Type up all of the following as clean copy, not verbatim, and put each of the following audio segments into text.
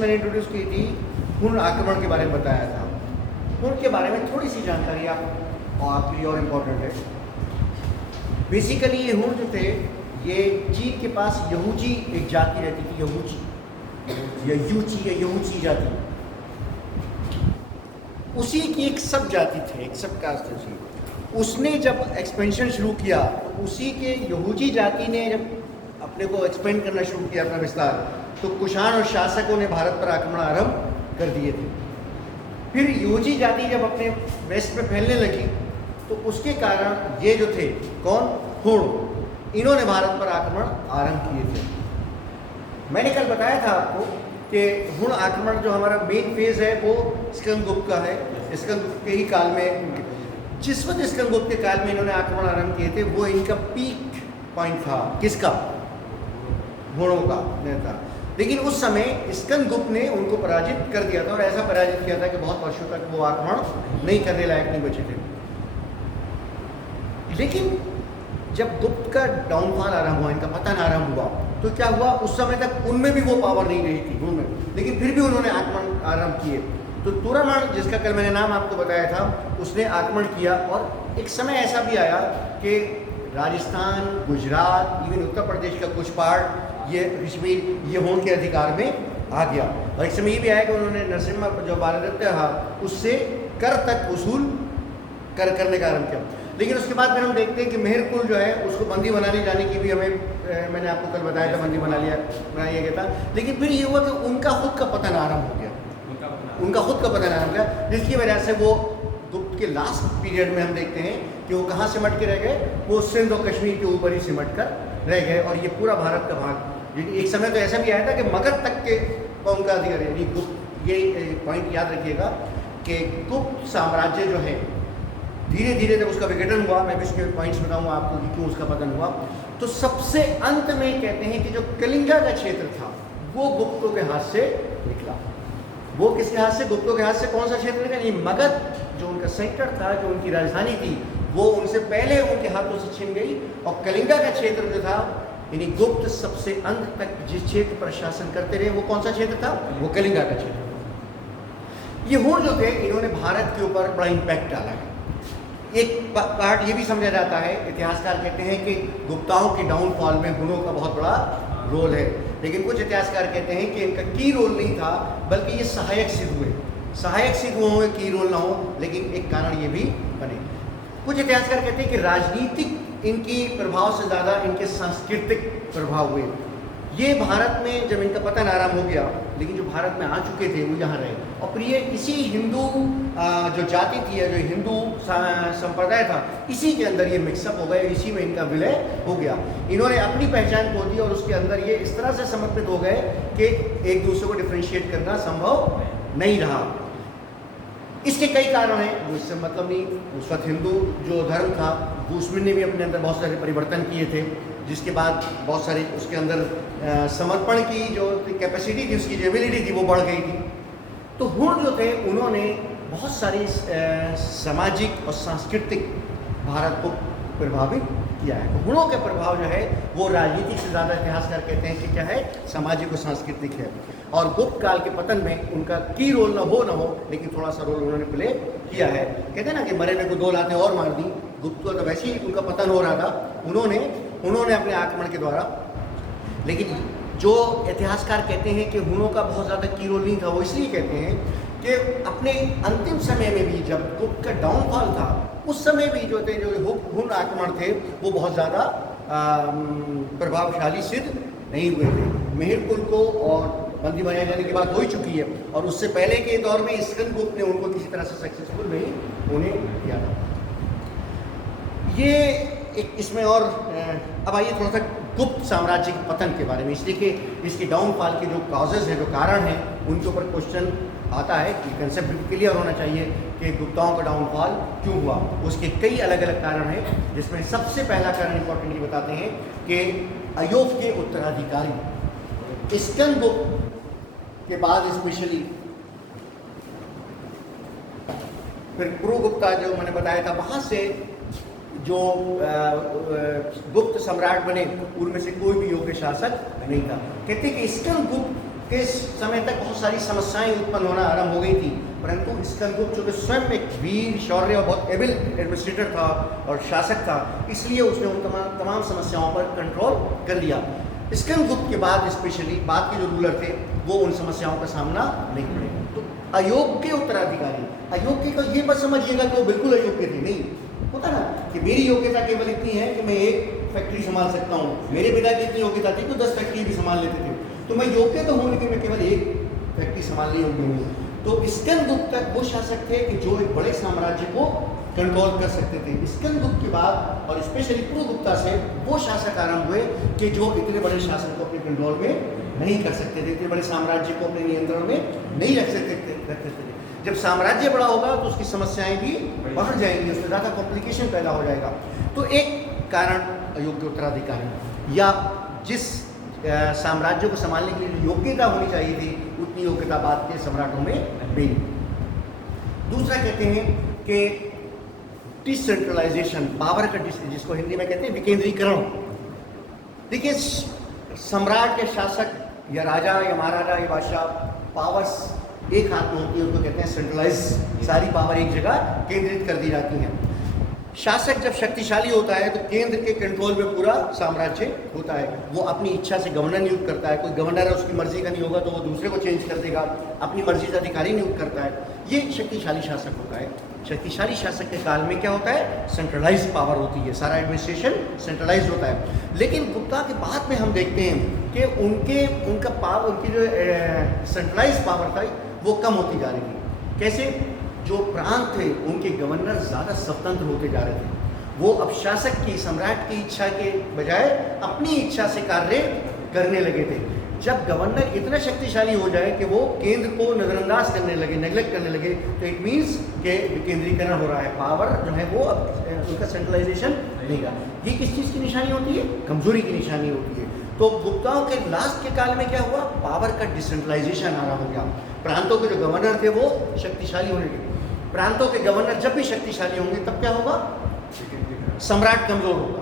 मैंने इंट्रोड्यूस की थी, हुन आक्रमण के बारे में बताया था। हुन के बारे में थोड़ी सी जानकारी आपके लिए और इम्पोर्टेंट है। बेसिकली ये हुन जो थे, ये चीन के पास यहूची एक जाति रहती थी, यहूची या यूची या यहूची जाति, उसी की एक सब जाति थे, एक सब कास्ट थी। उसने जब एक्सपेंशन शुरू किया तो उसी के यहूची जाति ने जब अपने को एक्सपेंड करना शुरू किया, अपना विस्तार, तो कुषाण और शासकों ने भारत पर आक्रमण आरंभ कर दिए थे। फिर यहूची जाति जब अपने वेस्ट में फैलने लगी तो उसके कारण ये जो थे, कौन, हुण, इन्होंने भारत पर आक्रमण आरंभ किए थे। मैंने कल बताया था आपको कि हुण आक्रमण जो हमारा मेन फेज है वो स्कंदगुप्त का है। स्कंदगुप्त के ही काल में, जिस वक्त स्कंदगुप्त के काल में इन्होंने आक्रमण आरंभ किए थे, वो इनका पीक पॉइंट था। किसका? हुणों का था। लेकिन उस समय स्कंदगुप्त ने उनको पराजित कर दिया था, और ऐसा पराजित किया था कि बहुत वर्षों तक वो आक्रमण नहीं करने लायक नहीं बचे थे। लेकिन जब गुप्त का डाउनफॉल आरंभ हुआ, इनका पतन आरंभ हुआ, तो क्या हुआ, उस समय तक उनमें भी वो पावर नहीं रही थी उनमें, लेकिन फिर भी उन्होंने आक्रमण आरंभ किए। तो तोरामण, जिसका कल मैंने नाम आपको बताया था, उसने आक्रमण किया। और एक समय ऐसा भी आया कि राजस्थान, गुजरात, इवन उत्तर प्रदेश का कुछ पार्ट, ये कश्मीर, ये हुण के अधिकार में आ गया। और एक समय ये भी आया कि उन्होंने नरसिम्हा जो भारत था उससे कर तक वसूल करने का आरंभ किया। लेकिन उसके बाद फिर हम देखते हैं कि मेहरकुल जो है उसको बंदी बनाने जाने की भी हमें, मैंने आपको कल बताया था, बंदी बनाया गया था। लेकिन फिर ये हुआ कि उनका खुद का पतन आरंभ हो गया, उनका खुद का पतन आरंभ हो गया, जिसकी वजह से वो गुप्त के लास्ट पीरियड में हम देखते हैं कि वो कहाँ सिमट के रह गए, वो सिंध और कश्मीर के ऊपर ही सिमट कर रह गए। और ये पूरा भारत का भाग, एक समय तो ऐसा भी आया था कि मगध तक के उनका अधिकार, यानी गुप्त, ये पॉइंट याद रखिएगा कि गुप्त साम्राज्य जो है धीरे धीरे जब उसका विघटन हुआ, मैं भी उसके पॉइंट्स बताऊंगा आपको कि क्यों उसका पतन हुआ, तो सबसे अंत में कहते हैं कि जो कलिंगा का क्षेत्र था वो गुप्तों के हाथ से निकला। वो किसके हाथ से? गुप्तों के हाथ से। कौन सा क्षेत्र निकला? ये मगध जो उनका सेंटर था, जो उनकी राजधानी थी, वो उनसे पहले उनके हाथों से छिन गई। और कलिंगा का क्षेत्र जो था, यानी गुप्त सबसे अंत तक जिस क्षेत्र पर शासन करते रहे, वो कौन सा क्षेत्र था? वो कलिंगा का क्षेत्र। ये हुण जो थे, इन्होंने भारत के ऊपर बड़ा इम्पैक्ट डाला है। एक पार्ट ये भी समझा जाता है, इतिहासकार कहते हैं कि गुप्ताओं के डाउनफॉल में हुणों का बहुत बड़ा रोल है। लेकिन कुछ इतिहासकार कहते हैं कि इनका की रोल नहीं था, बल्कि ये सहायक सिद्ध हुए। सहायक सिद्ध हुए, की रोल ना हो, लेकिन एक कारण ये भी बने। कुछ इतिहासकार कहते हैं कि राजनीतिक इनकी प्रभाव से ज़्यादा इनके सांस्कृतिक प्रभाव हुए। ये भारत में जब इनका पतन आरंभ हो गया, लेकिन जो भारत में आ चुके थे वो यहाँ रहे। और फिर ये इसी हिंदू जो जाति थी, या जो हिंदू संप्रदाय था, इसी के अंदर ये मिक्सअप हो गए, इसी में इनका विलय हो गया। इन्होंने अपनी पहचान खो दी और उसके अंदर ये इस तरह से समर्पित हो गए कि एक दूसरे को डिफ्रेंशिएट करना संभव नहीं रहा। इसके कई कारण हैं, वो इससे मतलब नहीं। उस वक्त हिंदू जो धर्म था, उसमें ने भी अपने अंदर बहुत सारे परिवर्तन किए थे, जिसके बाद बहुत सारी उसके अंदर समर्पण की जो कैपेसिटी थी, उसकी जो एबिलिटी थी, वो बढ़ गई थी। तो हुण जो थे, उन्होंने बहुत सारी सामाजिक और सांस्कृतिक भारत को प्रभावित किया है। तो हुणों का प्रभाव जो है वो राजनीतिक से ज़्यादा, इतिहासकार कहते हैं कि क्या है, सामाजिक और सांस्कृतिक है। और गुप्त काल के पतन में उनका की रोल ना हो, लेकिन थोड़ा सा रोल उन्होंने प्ले किया है। कहते हैं ना कि मरे में को 2 लातें और मार दी। गुप्त तो वैसे ही उनका पतन हो रहा था, उन्होंने अपने आक्रमण के द्वारा। लेकिन जो इतिहासकार कहते हैं कि हुणों का बहुत ज़्यादा की रोल नहीं था, वो इसलिए कहते हैं कि अपने अंतिम समय में भी, जब गुप्त का डाउनफॉल था, उस समय भी जो थे, जो हुण आक्रमण थे, वो बहुत ज़्यादा प्रभावशाली सिद्ध नहीं हुए थे। मेहरकुल को और बंदी बनाए जाने की बात हो ही चुकी है, और उससे पहले के दौर में स्कंदगुप्त ने उनको किसी तरह से सक्सेसफुल नहीं होने दिया था। ये एक इसमें और अब आइए थोड़ा सा गुप्त साम्राज्य के पतन के बारे में, इसलिए कि इसके डाउनफॉल के जो कॉजेज हैं, जो कारण हैं, उनके ऊपर क्वेश्चन आता है कि कंसेप्ट क्लियर होना चाहिए कि गुप्ताओं का डाउनफॉल क्यों हुआ। उसके कई अलग अलग कारण हैं, जिसमें सबसे पहला कारण इंपॉर्टेंटली बताते हैं कि अयोग के उत्तराधिकारी स्कंदगुप्त के बाद स्पेशली फिर पुरुगुप्ता जो मैंने बताया था, वहाँ से जो गुप्त सम्राट बने, उनमें से कोई भी योग्य शासक नहीं था। कहते हैं कि स्कंदगुप्त इस समय तक बहुत सारी समस्याएं उत्पन्न होना आरंभ हो गई थी, परंतु स्कंदगुप्त जो कि स्वयं एक वीर, शौर्य और बहुत एबल एडमिनिस्ट्रेटर था और शासक था, इसलिए उसने उन तमाम समस्याओं पर कंट्रोल कर लिया। स्कंदगुप्त के बाद स्पेशली बाद के जो रूलर थे वो उन समस्याओं का सामना नहीं करेंगे। तो अयोग्य उत्तराधिकारी, अयोग्य को ये मत समझिएगा कि वो बिल्कुल अयोग्य थे, नहीं होता ना कि मेरी योग्यता केवल इतनी है कि मैं एक फैक्ट्री संभाल सकता हूँ, मेरे पिता की इतनी योग्यता थी कि 10 फैक्ट्री भी संभाल लेते थे, तो मैं योग्य तो हूँ लेकिन मैं केवल एक फैक्ट्री संभालने योग्य हूँ। तो स्कंदगुप्त तक वो शासक थे कि जो एक बड़े साम्राज्य को कंट्रोल कर सकते थे। स्कंदगुप्त के बाद और स्पेशली पुरुगुप्ता से वो शासक आरंभ हुए कि जो इतने बड़े शासन को अपने कंट्रोल में नहीं कर सकते थे, इतने बड़े साम्राज्य को अपने नियंत्रण में नहीं रख सकते थे। जब साम्राज्य बड़ा होगा तो उसकी समस्याएं भी बढ़ जाएंगी, उसमें ज़्यादा कॉम्प्लिकेशन पैदा हो जाएगा। तो एक कारण अयोग्य उत्तराधिकारी या जिस साम्राज्य को संभालने के लिए योग्यता होनी चाहिए थी उतनी योग्यता बाद के सम्राटों में नहीं। दूसरा कहते हैं कि डिसेंट्रलाइजेशन, पावर का जिसको हिंदी में कहते हैं विकेंद्रीकरण। देखिए सम्राट या शासक या राजा या महाराजा या बादशाह पावर्स एक हाथ में होती है, उनको कहते हैं सेंट्रलाइज, सारी पावर एक जगह केंद्रित कर दी जाती हैं। शासक जब शक्तिशाली होता है तो केंद्र के कंट्रोल में पूरा साम्राज्य होता है, वो अपनी इच्छा से गवर्नर नियुक्त करता है, कोई गवर्नर है उसकी मर्जी का नहीं होगा तो वो दूसरे को चेंज कर देगा, अपनी मर्जी से अधिकारी नियुक्त करता है, ये शक्तिशाली शासक होता है। शक्तिशाली शासक के काल में क्या होता है, सेंट्रलाइज पावर होती है, सारा एडमिनिस्ट्रेशन सेंट्रलाइज होता है। लेकिन गुप्ता के बाद में हम देखते हैं कि उनका पावर, उनकी जो सेंट्रलाइज पावर था वो कम होती जा रही थी। कैसे? जो प्रांत थे उनके गवर्नर ज़्यादा स्वतंत्र होते जा रहे थे, वो अब शासक की, सम्राट की इच्छा के बजाय अपनी इच्छा से कार्य करने लगे थे। जब गवर्नर इतना शक्तिशाली हो जाए कि वो केंद्र को नज़रअंदाज करने लगे, नेग्लेक्ट करने लगे, तो इट मीन्स के विकेंद्रीकरण हो रहा है, पावर जो है वो अब उनका सेंट्रलाइजेशन नहीं रहा। ये किस चीज़ की निशानी होती है? कमजोरी की निशानी होती है। तो गुप्ताओं के लास्ट के काल में क्या हुआ? पावर का डिसेंट्रलाइजेशन आना हो गया। प्रांतों के जो गवर्नर थे वो शक्तिशाली होने लगे। प्रांतों के गवर्नर जब भी शक्तिशाली होंगे तब क्या होगा? सम्राट कमजोर होगा।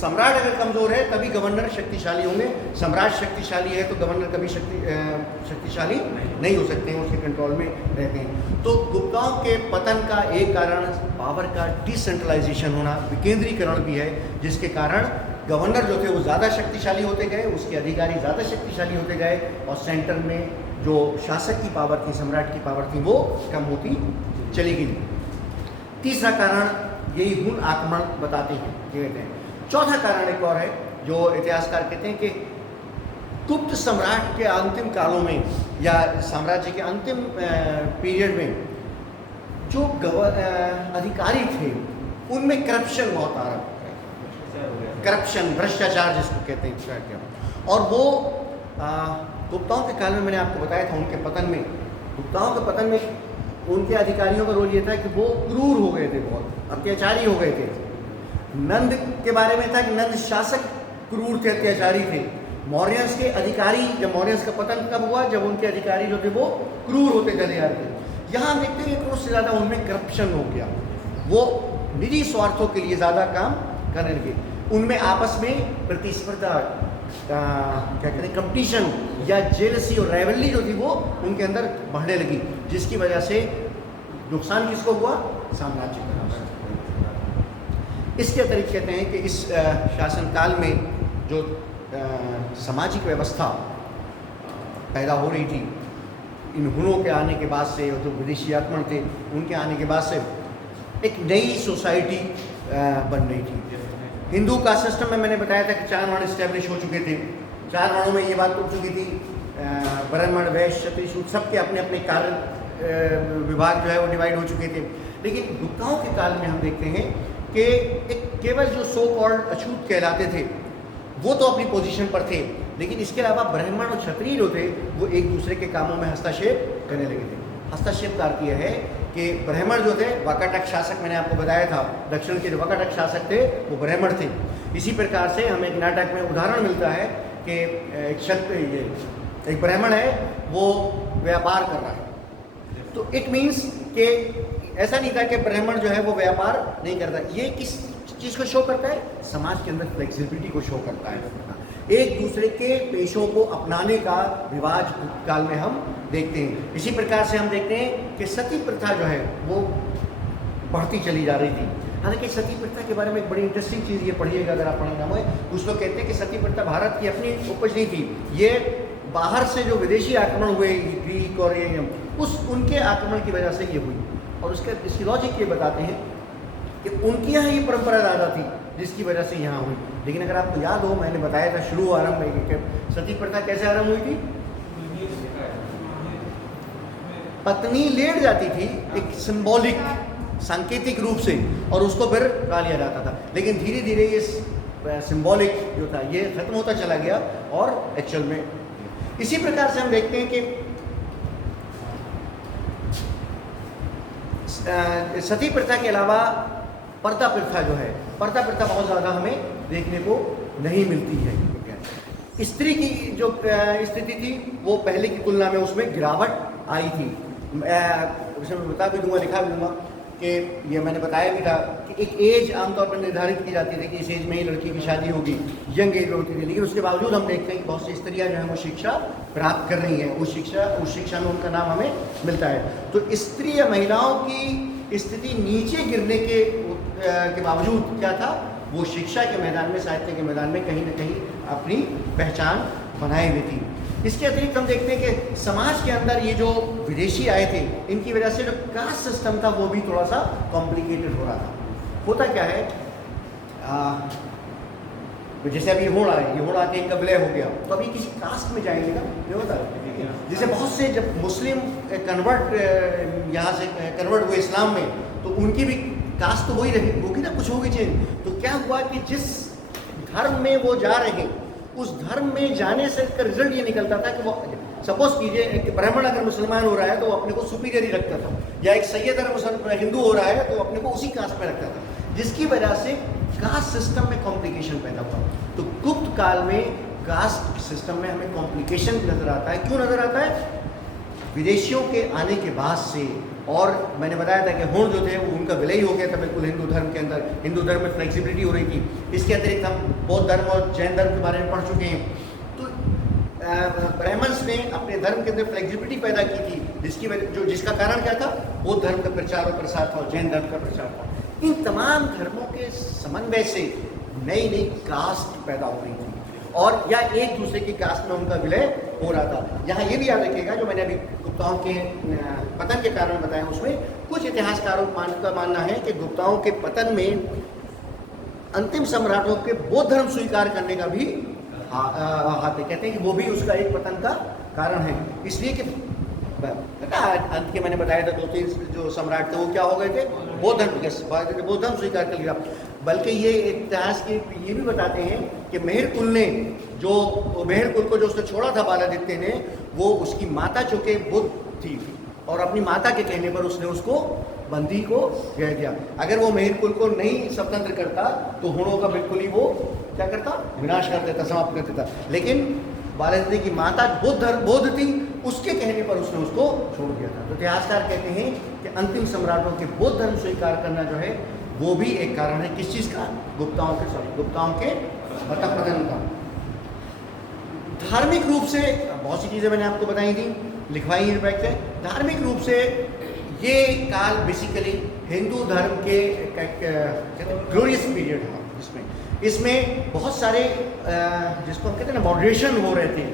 सम्राट अगर कमजोर है तभी गवर्नर शक्तिशाली होंगे। सम्राट शक्तिशाली है तो गवर्नर कभी शक्तिशाली नहीं हो सकते हैं, उसके कंट्रोल में रहते हैं। तो गुप्ताओं के पतन का एक कारण पावर का डिसेंट्रलाइजेशन होना, विकेंद्रीकरण भी है, जिसके कारण गवर्नर जो थे वो ज़्यादा शक्तिशाली होते गए, उसके अधिकारी ज़्यादा शक्तिशाली होते गए और सेंटर में जो शासक की पावर थी, सम्राट की पावर थी, वो कम होती चली गई। तीसरा कारण यही हुन आक्रमण बताते हैं, कहते हैं। चौथा कारण एक और है जो इतिहासकार कहते हैं कि गुप्त सम्राट के अंतिम कालों में या साम्राज्य के अंतिम पीरियड में जो अधिकारी थे उनमें करप्शन बहुत आ रहा, करप्शन, भ्रष्टाचार जिसको कहते हैं। और वो गुप्ताओं के काल में मैंने आपको बताया था, उनके पतन में, गुप्ताओं के पतन में उनके अधिकारियों का रोल ये था कि वो क्रूर हो गए थे, बहुत अत्याचारी हो गए थे। नंद के बारे में था कि नंद शासक क्रूर थे, अत्याचारी थे। मौर्यंस के अधिकारी, जब मौर्यंस का पतन कब हुआ? जब उनके अधिकारी जो थे वो क्रूर होते चले जा रहे थे। यहाँ हम देखते हैं कि उससे ज़्यादा उनमें करप्शन हो गया, वो निजी स्वार्थों के लिए ज़्यादा काम करने लगे। उनमें आपस में प्रतिस्पर्धा, क्या कहते हैं, कंपटीशन या जेलसी और राइवलरी जो थी वो उनके अंदर बढ़ने लगी, जिसकी वजह से नुकसान किसको हुआ? साम्राज्य को। इसके अतिरिक्त कहते हैं कि इस शासनकाल में जो सामाजिक व्यवस्था पैदा हो रही थी, इन हुनों के आने के बाद से, जो विदेशी आक्रमण थे उनके आने के बाद से एक नई सोसाइटी बन रही थी। हिंदू कास्ट सिस्टम में मैंने बताया था कि 4 वर्ण इस्टेब्लिश हो चुके थे। 4 वर्णों में ये बात हो चुकी थी, ब्राह्मण, वैश्य, क्षत्रिय, शूद्र, सबके अपने अपने कार्य विभाग जो है वो डिवाइड हो चुके थे। लेकिन गुप्ताओं के काल में हम देखते हैं कि एक केवल जो सो कॉल्ड अछूत कहलाते थे वो तो अपनी पोजीशन पर थे, लेकिन इसके अलावा ब्राह्मण और क्षत्रिय जो थे वो एक दूसरे के कामों में हस्तक्षेप करने लगे थे। हस्तक्षेप का अर्थ यह है कि ब्राह्मण जो थे, वाकाटक शासक मैंने आपको बताया था, दक्षिण के जो वाकाटक शासक थे वो ब्राह्मण थे। इसी प्रकार से हमें एक नाटक में उदाहरण मिलता है कि एक ब्राह्मण है, वो व्यापार कर रहा है, तो इट मीन्स कि ऐसा नहीं था कि ब्राह्मण जो है वो व्यापार नहीं करता। ये किस चीज़ को शो करता है? समाज के अंदर फ्लेक्सिबिलिटी को शो करता है एक दूसरे के पेशों को अपनाने का रिवाज गुप्त काल में हम देखते हैं। इसी प्रकार से हम देखते हैं कि सती प्रथा जो है वो बढ़ती चली जा रही थी। हालांकि सती प्रथा के बारे में एक बड़ी इंटरेस्टिंग चीज़ ये पढ़िएगा अगर आप पढ़ना है, कुछ लोग कहते हैं कि सती प्रथा भारत की अपनी उपज नहीं थी, ये बाहर से जो विदेशी आक्रमण हुए ग्रीक और ये उनके आक्रमण की वजह से ये हुई। और उसका इसकी लॉजिक ये बताते हैं कि उनकी यहाँ ये परंपरा ज़्यादा थी जिसकी वजह से यहाँ हुई। लेकिन अगर आपको याद हो, मैंने बताया था शुरू आरंभ में कि सती प्रथा कैसे आरंभ हुई थी। पत्नी लेट जाती थी एक सिंबॉलिक सांकेतिक रूप से, और उसको फिर उड़ा लिया जाता था। लेकिन धीरे धीरे ये सिंबॉलिक जो था ये खत्म होता चला गया और एक्चुअल में इसी प्रकार से हम देखते हैं कि सती प्रथा के अलावा पर्दा प्रथा जो है, पर्दा प्रथा बहुत ज़्यादा हमें देखने को नहीं मिलती है। स्त्री की जो स्थिति थी वो पहले की तुलना में उसमें गिरावट आई थी। मैं बता भी दूंगा, लिखा भी दूंगा कि ये मैंने बताया भी था कि एक एज आमतौर पर निर्धारित की जाती थी कि इस एज में ही लड़की की शादी होगी, यंग एज में होती थी। लेकिन उसके बावजूद हम देखते हैं कि बहुत सी स्त्रियाँ जो हैं वो शिक्षा प्राप्त कर रही हैं, उस शिक्षा में उनका नाम हमें मिलता है। तो स्त्री या महिलाओं की स्थिति नीचे गिरने के बावजूद क्या था, वो शिक्षा के मैदान में, साहित्य के मैदान में कहीं ना कहीं अपनी पहचान बनाए हुई थी। इसके अतिरिक्त हम देखते हैं कि समाज के अंदर ये जो विदेशी आए थे, इनकी वजह से जो कास्ट सिस्टम था वो भी थोड़ा सा कॉम्प्लिकेटेड हो रहा था। होता क्या है, जैसे अभी होड़ आए, ये होड़ आके इनका विलय हो गया, तो अभी किसी कास्ट में जाएंगे ना, ये होता है। जैसे बहुत से जब मुस्लिम कन्वर्ट यहाँ से कन्वर्ट हुए इस्लाम में, तो उनकी भी कास्ट तो वही रही होगी ना, कुछ होगी चेंज। तो क्या हुआ कि जिस धर्म में वो जा रहे हैं, उस धर्म में जाने से का रिजल्ट ये निकलता था कि वो सपोज कीजिए एक ब्राह्मण अगर मुसलमान हो रहा है तो वो अपने को सुपीरियर ही रखता था, या एक सैयद अगर हिंदू हो रहा है तो अपने को उसी कास्ट में रखता था, जिसकी वजह से कास्ट सिस्टम में कॉम्प्लिकेशन पैदा हुआ। तो गुप्त काल में कास्ट सिस्टम में हमें कॉम्प्लिकेशन नजर आता है। क्यों नजर आता है? विदेशियों के आने के बाद से, और मैंने बताया था कि होड़ जो थे वो उनका विलय हो गया था बिल्कुल हिंदू धर्म के अंदर, हिंदू धर्म में फ्लेक्सिबिलिटी हो रही थी। इसके अतिरिक्त हम बौद्ध धर्म और जैन धर्म के बारे में पढ़ चुके हैं। तो ब्राह्मण्स ने अपने धर्म के अंदर फ्लेक्सिबिलिटी पैदा की थी, जिसका कारण क्या था, बौद्ध धर्म का प्रचार और प्रसार था और जैन धर्म का प्रचार था। इन तमाम धर्मों के समन्वय से नई नई कास्ट पैदा हो रही थी, और या एक दूसरे की कास्ट में उनका विलय हो रहा था। यहाँ ये भी याद रखिएगा, जो मैंने अभी गुप्ताओं के पतन के कारण बताया, उसमें कुछ इतिहासकारों का मानना है कि गुप्ताओं के पतन में अंतिम सम्राटों के बौद्ध धर्म स्वीकार करने का भी हाथ है। कहते हैं कि वो भी उसका एक पतन का कारण है, इसलिए कि अंत के मैंने बताया था 2-3 जो सम्राट थे वो क्या हो गए थे, बौद्ध धर्म स्वीकार कर लिया। बल्कि ये इतिहास के ये भी बताते हैं कि मेहर कुल को जो उसने छोड़ा था बालादित्य ने, वो उसकी माता चूंकि बुद्ध थी और अपनी माता के कहने पर उसने उसको बंदी को दे दिया। अगर वो मेहर कुल को नहीं स्वतंत्र करता तो हुणों का बिल्कुल ही वो क्या करता, विनाश कर देता, समाप्त कर देता। लेकिन बालादित्य की माता बौद्ध थी, उसके कहने पर उसने उसको छोड़ दिया था। तो इतिहासकार कहते हैं कि अंतिम सम्राटों के बौद्ध धर्म स्वीकार करना जो है वो भी एक कारण है। किस चीज़ का? गुप्ताओं के पतन का। धार्मिक रूप से बहुत सी चीज़ें मैंने आपको बताई थी, लिखवाई है बैक से। धार्मिक रूप से ये काल बेसिकली हिंदू धर्म के ग्लोरियस पीरियड है। इसमें बहुत सारे जिसको हम कहते हैं ना मॉडरेशन हो रहे थे,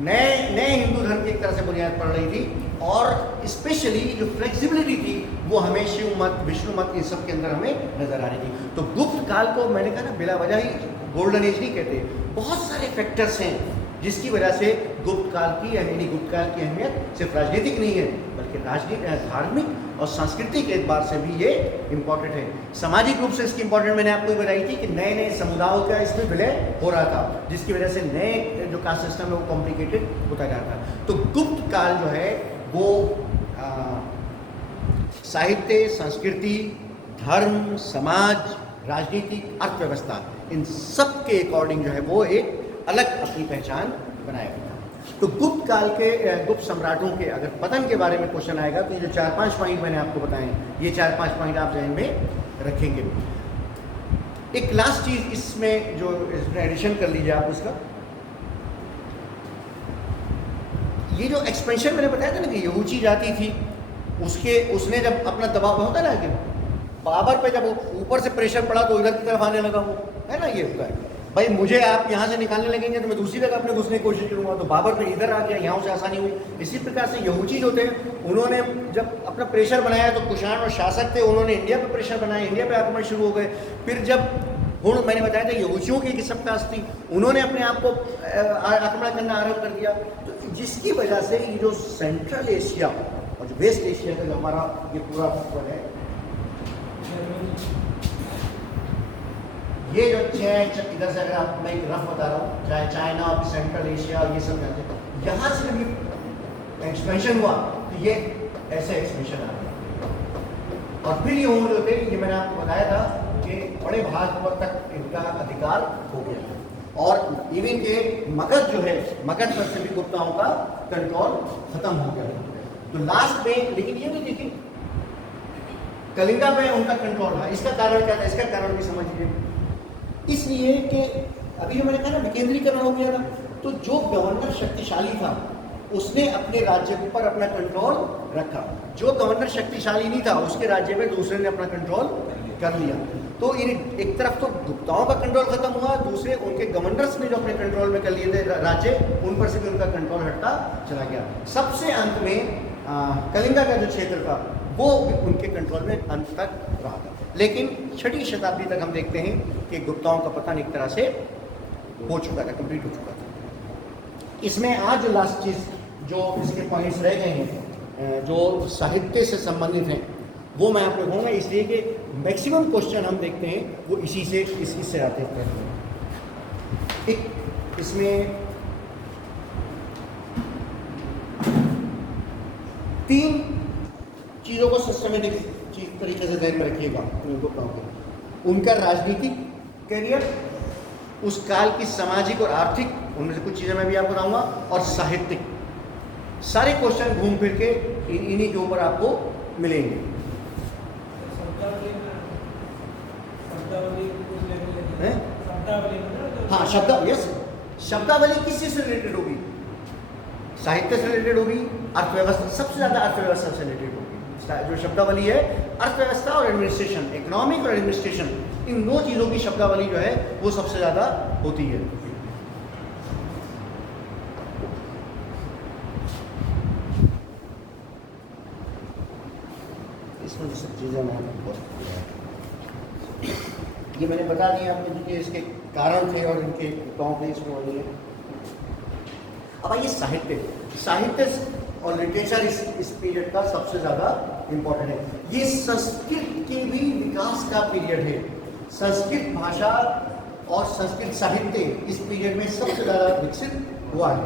नए हिंदू धर्म की एक तरह से बुनियाद पड़ रही थी, और स्पेशली जो फ्लेक्सिबिलिटी थी वो हमें शिव मत, विष्णु मत, इन सब के अंदर हमें नजर आ रही थी। तो गुप्त काल को मैंने कहा ना बिला वजह ही गोल्डन एज नहीं कहते, बहुत सारे फैक्टर्स हैं जिसकी वजह से गुप्त काल की अहमियत सिर्फ राजनीतिक नहीं है, बल्कि धार्मिक और सांस्कृतिक एतबार से भी ये इम्पोर्टेंट है। सामाजिक रूप से इसकी इम्पोर्टेंट मैंने आपको बताई थी कि नए नए समुदायों का इसमें विलय हो रहा था, जिसकी वजह से नए जो कास्ट सिस्टम है वो कॉम्प्लिकेटेड होता जा रहा था। तो गुप्त काल जो है वो साहित्य, संस्कृति, धर्म, समाज, राजनीति, अर्थव्यवस्था, इन सब के अकॉर्डिंग जो है वो एक अलग अपनी पहचान बनाया गया था। तो गुप्त काल के गुप्त सम्राटों के अगर पतन के बारे में क्वेश्चन आएगा तो ये जो 4-5 पॉइंट मैंने आपको बताए, ये 4-5 पॉइंट आप ध्यान में रखेंगे। एक लास्ट चीज़ इसमें जो एडिशन कर लीजिए आप उसका, ये जो एक्सपेंशन मैंने बताया था ना कि यहूची जाति थी, उसने जब अपना दबाव होता है ना कि बाबर पे जब ऊपर से प्रेशर पड़ा तो इधर की तरफ आने लगा, वो है ना, ये होता है भाई मुझे आप यहाँ से निकालने लगेंगे तो मैं दूसरी जगह अपने घुसने की कोशिश करूंगा, तो बाबर पे इधर आ गया, यहाँ से आसानी हुई। इसी प्रकार से यहूची जो थे उन्होंने जब अपना प्रेशर बनाया तो कुषाण और शासक थे, उन्होंने इंडिया पे प्रेशर बनाया, इंडिया पे आक्रमण शुरू हो गए। फिर जब हुण मैंने बताया था यहूचियों की किस्म कास्ट थी, उन्होंने अपने आप को आक्रमण करना आरंभ कर दिया, तो जिसकी वजह से ये जो सेंट्रल एशिया और जो वेस्ट एशिया का जो हमारा ये पूरा है, ये जो इधर से अगर आप मैं एक रफ बता रहा हूँ, चाहे चाइना और सेंट्रल एशिया ये सब जाते हैं, यहाँ से जब ये एक्सपेंशन हुआ तो ये ऐसे एक्सपेंशन आ गया। और फिर ये होंगे जो थे, ये मैंने आपको बताया था कि बड़े भाग पर तक इनका अधिकार हो गया और इवन के मगध जो है, मगध पर से भी गुप्ताओं का कंट्रोल खत्म हो गया। तो लास्ट में लेकिन ये भी देखिए कलिंगा पे उनका कंट्रोल था। इसका कारण क्या था? इसका कारण भी समझ लीजिए, इसलिए कि अभी जो मैंने कहा ना विकेंद्रीकरण हो गया था, तो जो गवर्नर शक्तिशाली था उसने अपने राज्य के ऊपर अपना कंट्रोल रखा, जो गवर्नर शक्तिशाली नहीं था उसके राज्य में दूसरे ने अपना कंट्रोल कर लिया। तो एक तरफ तो गुप्ताओं का कंट्रोल खत्म हुआ, दूसरे उनके गवर्नर्स ने जो अपने कंट्रोल में कर लिए थे राज्य, उन पर से भी उनका कंट्रोल हटता चला गया। सबसे अंत में कलिंगा का जो क्षेत्र था वो उनके कंट्रोल में अंत तक रहा था। लेकिन 6वीं शताब्दी तक हम देखते हैं कि गुप्ताओं का पतन एक तरह से हो चुका था, कंप्लीट हो चुका था। इसमें आज जो लास्ट चीज़ जो इसके पॉइंट्स रह गए हैं जो साहित्य से संबंधित हैं वो मैं आपको कहूँगा, इसलिए कि मैक्सिमम क्वेश्चन हम देखते हैं वो इसी से इससे आते हैं। एक इसमें 3 चीज़ों को सिस्टमेटिक तरीके से ध्यान में रखिएगा। उनका राजनीतिक कैरियर, उस काल की सामाजिक और आर्थिक, उनमें से कुछ चीज़ें मैं भी आपको बताऊंगा, और साहित्यिक, सारे क्वेश्चन घूम फिर के इन्हीं के ऊपर आपको मिलेंगे। हाँ शब्दावली किस चीज से रिलेटेड होगी? साहित्य से रिलेटेड होगी, अर्थव्यवस्था, सबसे ज़्यादा अर्थव्यवस्था से रिलेटेड होगी। जो शब्दावली है अर्थव्यवस्था और एडमिनिस्ट्रेशन, इकोनॉमिक और एडमिनिस्ट्रेशन, इन 2 चीज़ों की शब्दावली जो है वो सबसे ज़्यादा होती है। इसमें जो सब चीज़ें ये मैंने बता दिया आपको कि इसके कारण थे और इनके गाँव के इसमें होनी है। अब आइए साहित्य और लिटरेचर इस पीरियड का सबसे ज़्यादा इम्पोर्टेंट है। ये संस्कृत के भी विकास का पीरियड है। संस्कृत भाषा और संस्कृत साहित्य इस पीरियड में सबसे ज़्यादा विकसित हुआ है।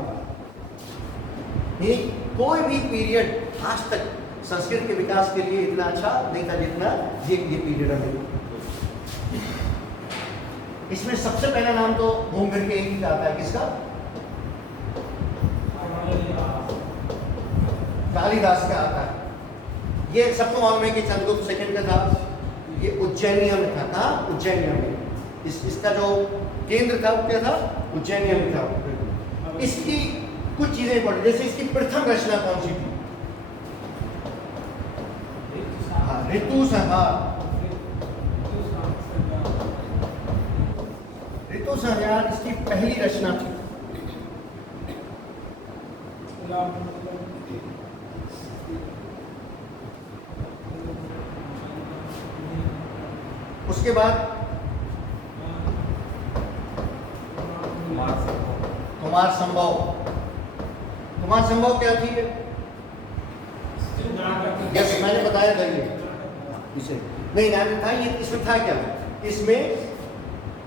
ये कोई भी पीरियड आज तक संस्कृत के विकास के लिए इतना अच्छा नहीं था जितना ये पीरियड है। इसमें सबसे पहला नाम तो घूम फिर के एक ही आता है, किसका? कालिदास का आता है। ये सबको मालूम है कि चंद्रगुप्त सेकंड का था, ये उज्जैनिया में था। कहाँ? उज्जैनिया में। इसका जो केंद्र था वो क्या था? उज्जैनिया में था। इसकी कुछ चीजें इंपॉर्टेंट, जैसे इसकी प्रथम रचना कौन सी थी? ऋतु संहार। ऋतु संहार इसकी पहली रचना थी। उसके बाद कुमार संभव। कुमार संभव क्या थी? यस, मैंने बताया था ये इसे नहीं नाम था। ये इसमें था क्या? इसमें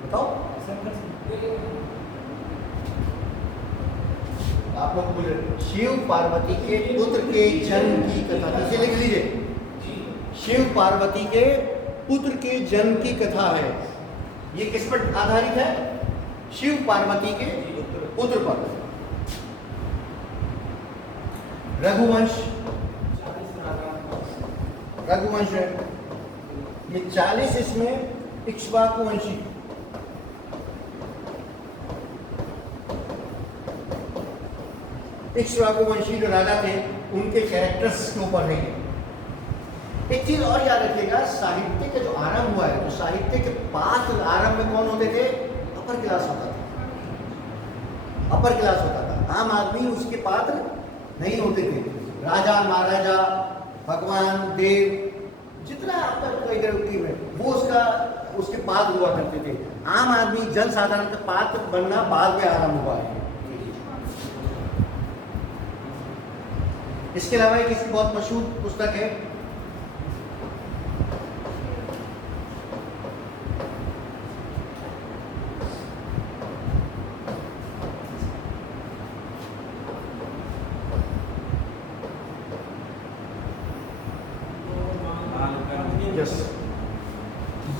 बताओ आप लोग बोले शिव पार्वती के पुत्र के जन्म की कथा। इसे लिख लीजिए, शिव पार्वती के पुत्र के जन्म की कथा है। ये किस पर आधारित है? शिव पार्वती के पुत्र पर। रघुवंश है। ये 40 इसमें इक्ष्वाकुवंशी। इक्ष्वाकु वंशी जो राजा थे उनके कैरेक्टर्स के ऊपर है ये। एक चीज और याद रखिएगा, साहित्य का जो आरंभ हुआ है, तो साहित्य के पात्र आरंभ में कौन होते थे? अपर क्लास होता था, अपर क्लास होता था। आम आदमी उसके पात्र नहीं होते थे। राजा महाराजा भगवान देव जितना आपका टीम है वो उसके पात्र हुआ करते थे। आम आदमी जन साधारण का पात्र बनना बाद में आरंभ हुआ है। इसके अलावा एक इसकी बहुत मशहूर पुस्तक है,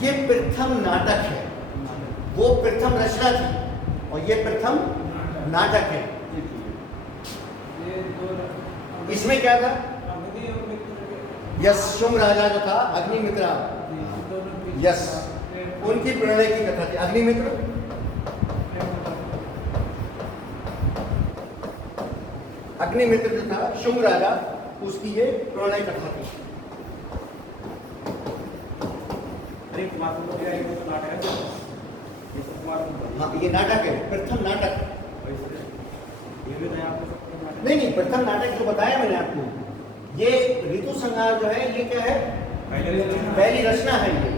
ये प्रथम नाटक है, वो प्रथम रचना थी और ये प्रथम नाटक है। इसमें क्या था? यस, शुंग राजा जो था, अग्निमित्रा, यस, उनकी प्रणय की कथा थी। अग्निमित्र अग्निमित्र जो था शुंग राजा, उसकी ये प्रणय कथा थी। हाँ, ये नाटक है, प्रथम नाटक। नहीं, प्रथम नाटक जो बताया मैंने आपको, ये ऋतु संहार जो है ये क्या है? पहली रचना है ये,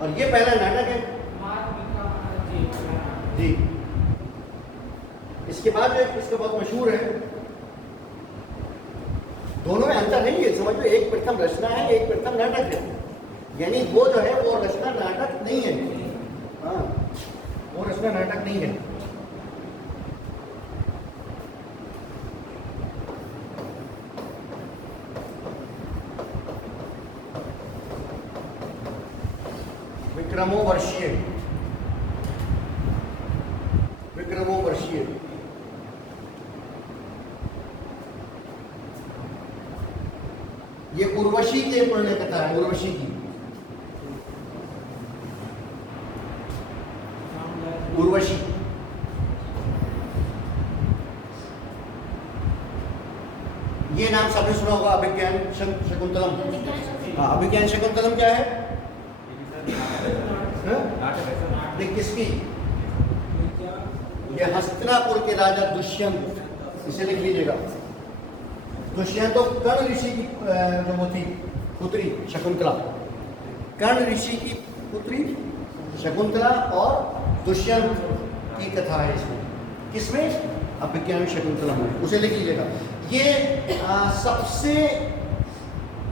और ये पहला नाटक है जी। इसके बाद जो इसका बहुत मशहूर है, दोनों में अंतर नहीं है, समझ लो, एक प्रथम रचना है, एक प्रथम नाटक है। यानी वो जो है वो रचना नाटक नहीं है। हाँ, वो रचना नाटक नहीं है। विक्रमो वर्षीय, विक्रमो वर्षीय, ये उर्वशी के प्रणय कथा है, उर्वशी की। उर्वशी ये नाम सबने सुना होगा, अभिज्ञान शकुंतलम। हाँ, अभिज्ञान शकुंतलम क्या है? किसकी? ये हस्तिनापुर के राजा दुष्यंत, इसे लिख लीजिएगा। दुष्यंत तो कर्ण ऋषि की जो वो थी पुत्री शकुंतला, कर्ण ऋषि की पुत्री शकुंतला और दुष्यंत की कथा है इसमें। किसमें? अभिज्ञान शकुंतलम में, उसे लिख लीजिएगा। ये सबसे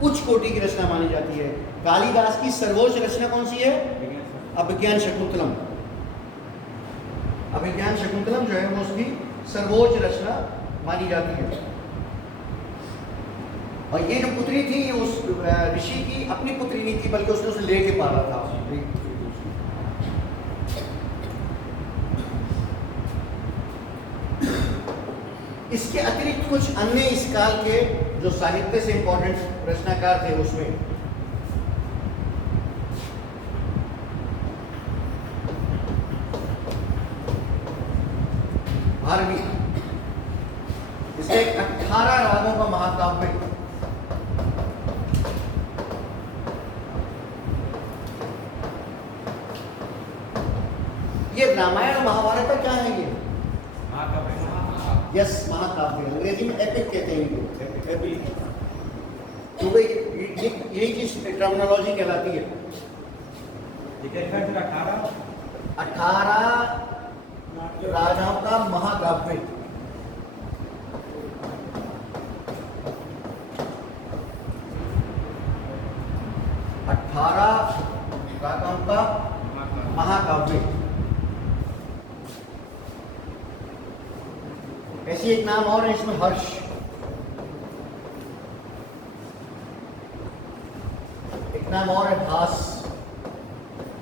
उच्च कोटि की रचना मानी जाती है। कालिदास की सर्वोच्च रचना कौन सी है? अभिज्ञान शकुंतलम। अभिज्ञान शकुंतलम जो है वो उसकी सर्वोच्च रचना मानी जाती है। और ये जो पुत्री थी, उस ऋषि की अपनी पुत्री नहीं थी, बल्कि उसने उसे लेके पाला था। इसके अतिरिक्त कुछ अन्य इस काल के जो साहित्य से इंपॉर्टेंट रचनाकार थे, उसमें भारवी, इसके 18 रागों का महाकाव्य, ये रामायण महाभारत का क्या है? ये यस, महाकाव्य, अंग्रेजी में एपिक कहते हैं इनको। तो भाई यही चीज टर्मिनोलॉजी कहलाती है। 18 राजाओं का महाकाव्य, रागाओं का महाकाव्य। ऐसी एक नाम और है इसमें, हर्ष। एक नाम और है भास।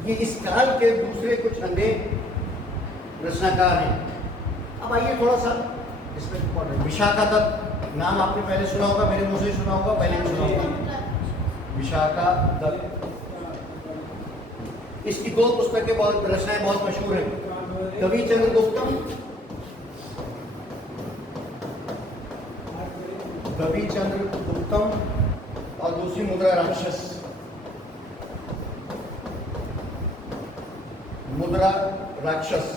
ये इस काल के दूसरे कुछ अन्य रचनाकार हैं। अब आइए थोड़ा सा इसमें इंपॉर्टेंट, विशाखा दत्त नाम आपने पहले सुना होगा, मेरे मुंह से सुना होगा, पहले सुना होगा। विशाखा दत्त, इसकी 2 पुस्तकें बहुत रचनाएं बहुत मशहूर हैं। कवि चंद्रगुप्तम रविचंद्र गुप्तम और दूसरी मुद्रा राक्षस, मुद्रा राक्षस।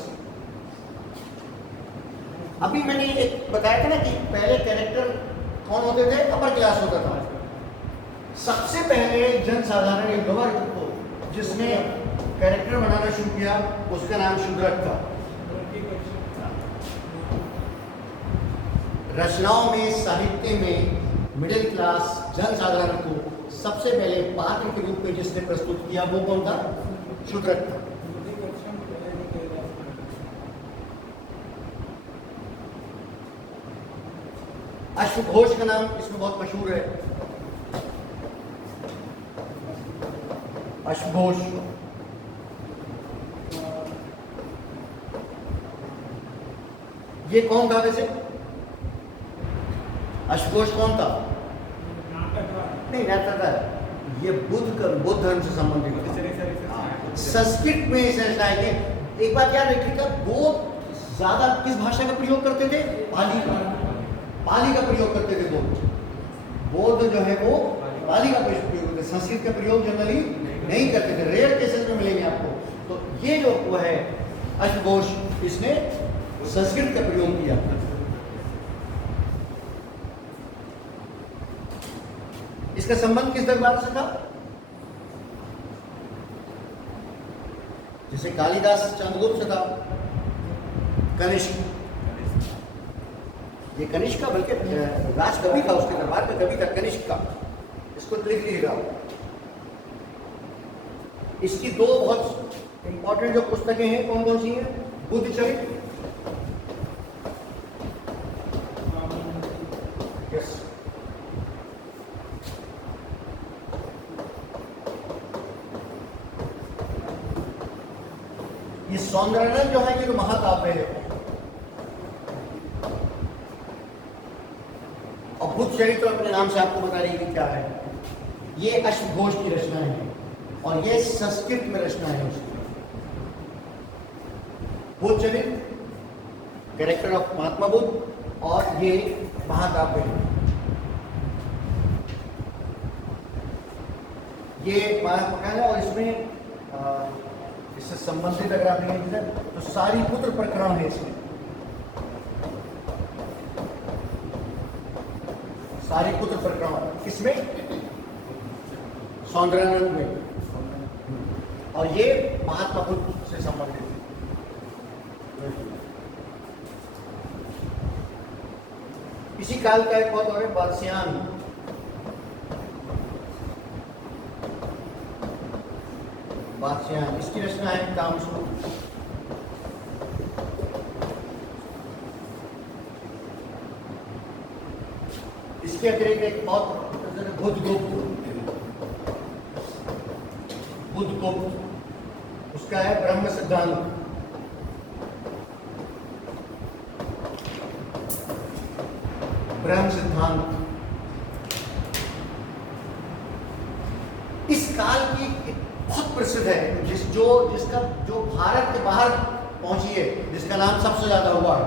अभी मैंने एक बताया था ना कि पहले कैरेक्टर कौन होते थे, अपर क्लास होता था। सबसे पहले जनसाधारण एक लोअर को जिसने कैरेक्टर बनाना शुरू किया उसका नाम शूद्रक था। रचनाओं में, साहित्य में मिडिल क्लास जनसाधारण को सबसे पहले पात्र के रूप में जिसने प्रस्तुत किया वो कौन था? शूद्रक था। अश्वघोष का नाम इसमें बहुत मशहूर है। अश्वघोष ये कौन था वैसे? अश्वघोष कौन था? नहीं, नाटक था। ये बुद्ध धर्म से संबंधित था। संस्कृत में इसे रचना है। एक बात याद रखिएगा, वो ज्यादा किस भाषा का प्रयोग करते थे? पाली का प्रयोग करते थे। बौद्ध जो है वो पाली का प्रयोग करते थे, संस्कृत का प्रयोग जनरली नहीं करते थे। रेयर केसेस में मिलेंगे आपको। तो ये जो वो है अश्वघोष, इसने संस्कृत का प्रयोग किया। इसका संबंध किस दरबार से था? जैसे कालिदास चंद्रगुप्त से था, कनिष्क, ये कनिष्क का बल्कि राजकवि था, उसके दरबार का कवि था कनिष्क का। इसको लिख लीजिएगा। इसकी दो बहुत इंपॉर्टेंट जो पुस्तकें हैं कौन कौन सी हैं? बुद्धचरित, यस, ये सौंदर्यनंद जो है ये तो महाकाव्य है, और बुद्धचरित्र अपने नाम से आपको बता रही है क्या है। ये अश्वघोष की रचना है और ये संस्कृत में रचना है उसकी। बुद्धचरित्र कैरेक्टर ऑफ महात्मा बुद्ध और ये महाकाव्य है। ये महाकाव्य है और इसमें इससे संबंधित अगर आप देखेंगे तो सारी पुत्र प्रकरण है इसमें, सारी पुत्र प्रकरण किसमें? सौंदर्यानंद में, और ये महात्मा बुद्ध से संबंधित है। इसी काल का एक बहुत और है बादशाहन। बादशाहन इसकी रचना है कामसूत्र। इसके अतिरिक्त एक बहुत बुद्धगुप्त, उसका है ब्रह्म सिद्धांत। ब्रह्म सिद्धांत इस काल की बहुत प्रसिद्ध है, जिसका जो भारत के बाहर पहुंची है, जिसका नाम सबसे ज्यादा हुआ है।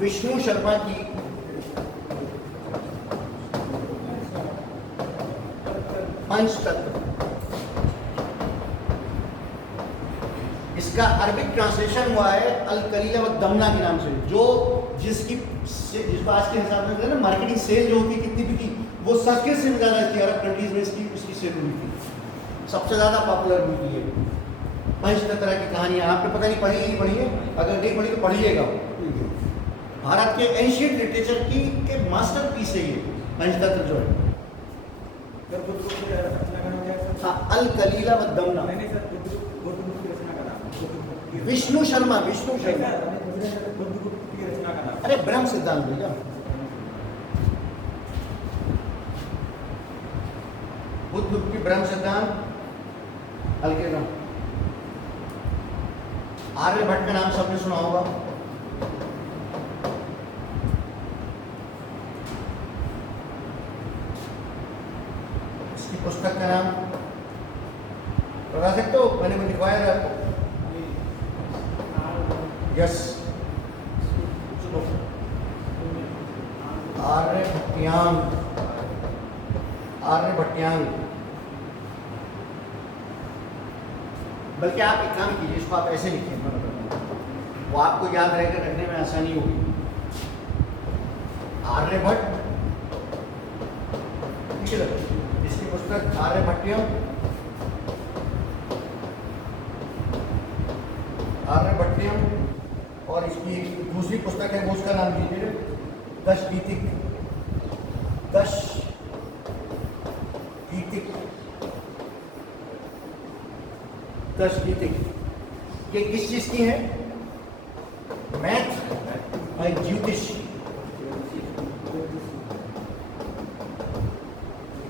विष्णु शर्मा की पंचतत्व, इसका अरबिक ट्रांसलेशन हुआ है अल कलीला व दमना के नाम से, जिस बात के हिसाब से ना मार्केटिंग सेल जो होती है कितनी भी थी, वो संस्कृत से भी ज़्यादा थी। अरब कंट्रीज में इसकी सेल हुई थी, सबसे ज़्यादा पॉपुलर हुई थी ये पंचतंत्र की कहानियाँ। आपने पता नहीं पढ़ी है, अगर नहीं पढ़ी तो पढ़िएगा। भारत के एंशिएंट लिटरेचर के मास्टरपीस है ये पंचतंत्र जो है। हाँ, अल कलीला व दमना। विष्णु शर्मा अरे ब्रह्म सिद्धांत भैया, बुद्ध की ब्रह्म सिद्धांत अलकेरा। आर्यभट्ट का नाम सबने सुना होगा। इसकी पुस्तक का नाम बता सकते हो? मैंने लिखवाया था आपको। यस, आर्यभट्टियांग, आर्यभट्टियांग। बल्कि आप एक काम कीजिए, इसको आप ऐसे लिखिए, मैं बताता हूँ, वो आपको याद रहेगा, रखने में आसानी होगी। आर्यभट्ट, इसकी पुस्तक आर्यभट्टियम, आर्यभट्टियम, और इसकी दूसरी पुस्तक है वो उसका नाम लीजिए दशगीतिक, दशगीतिक, दशगीतिक। ये किस चीज की है? मैथ बाय ज्योतिष।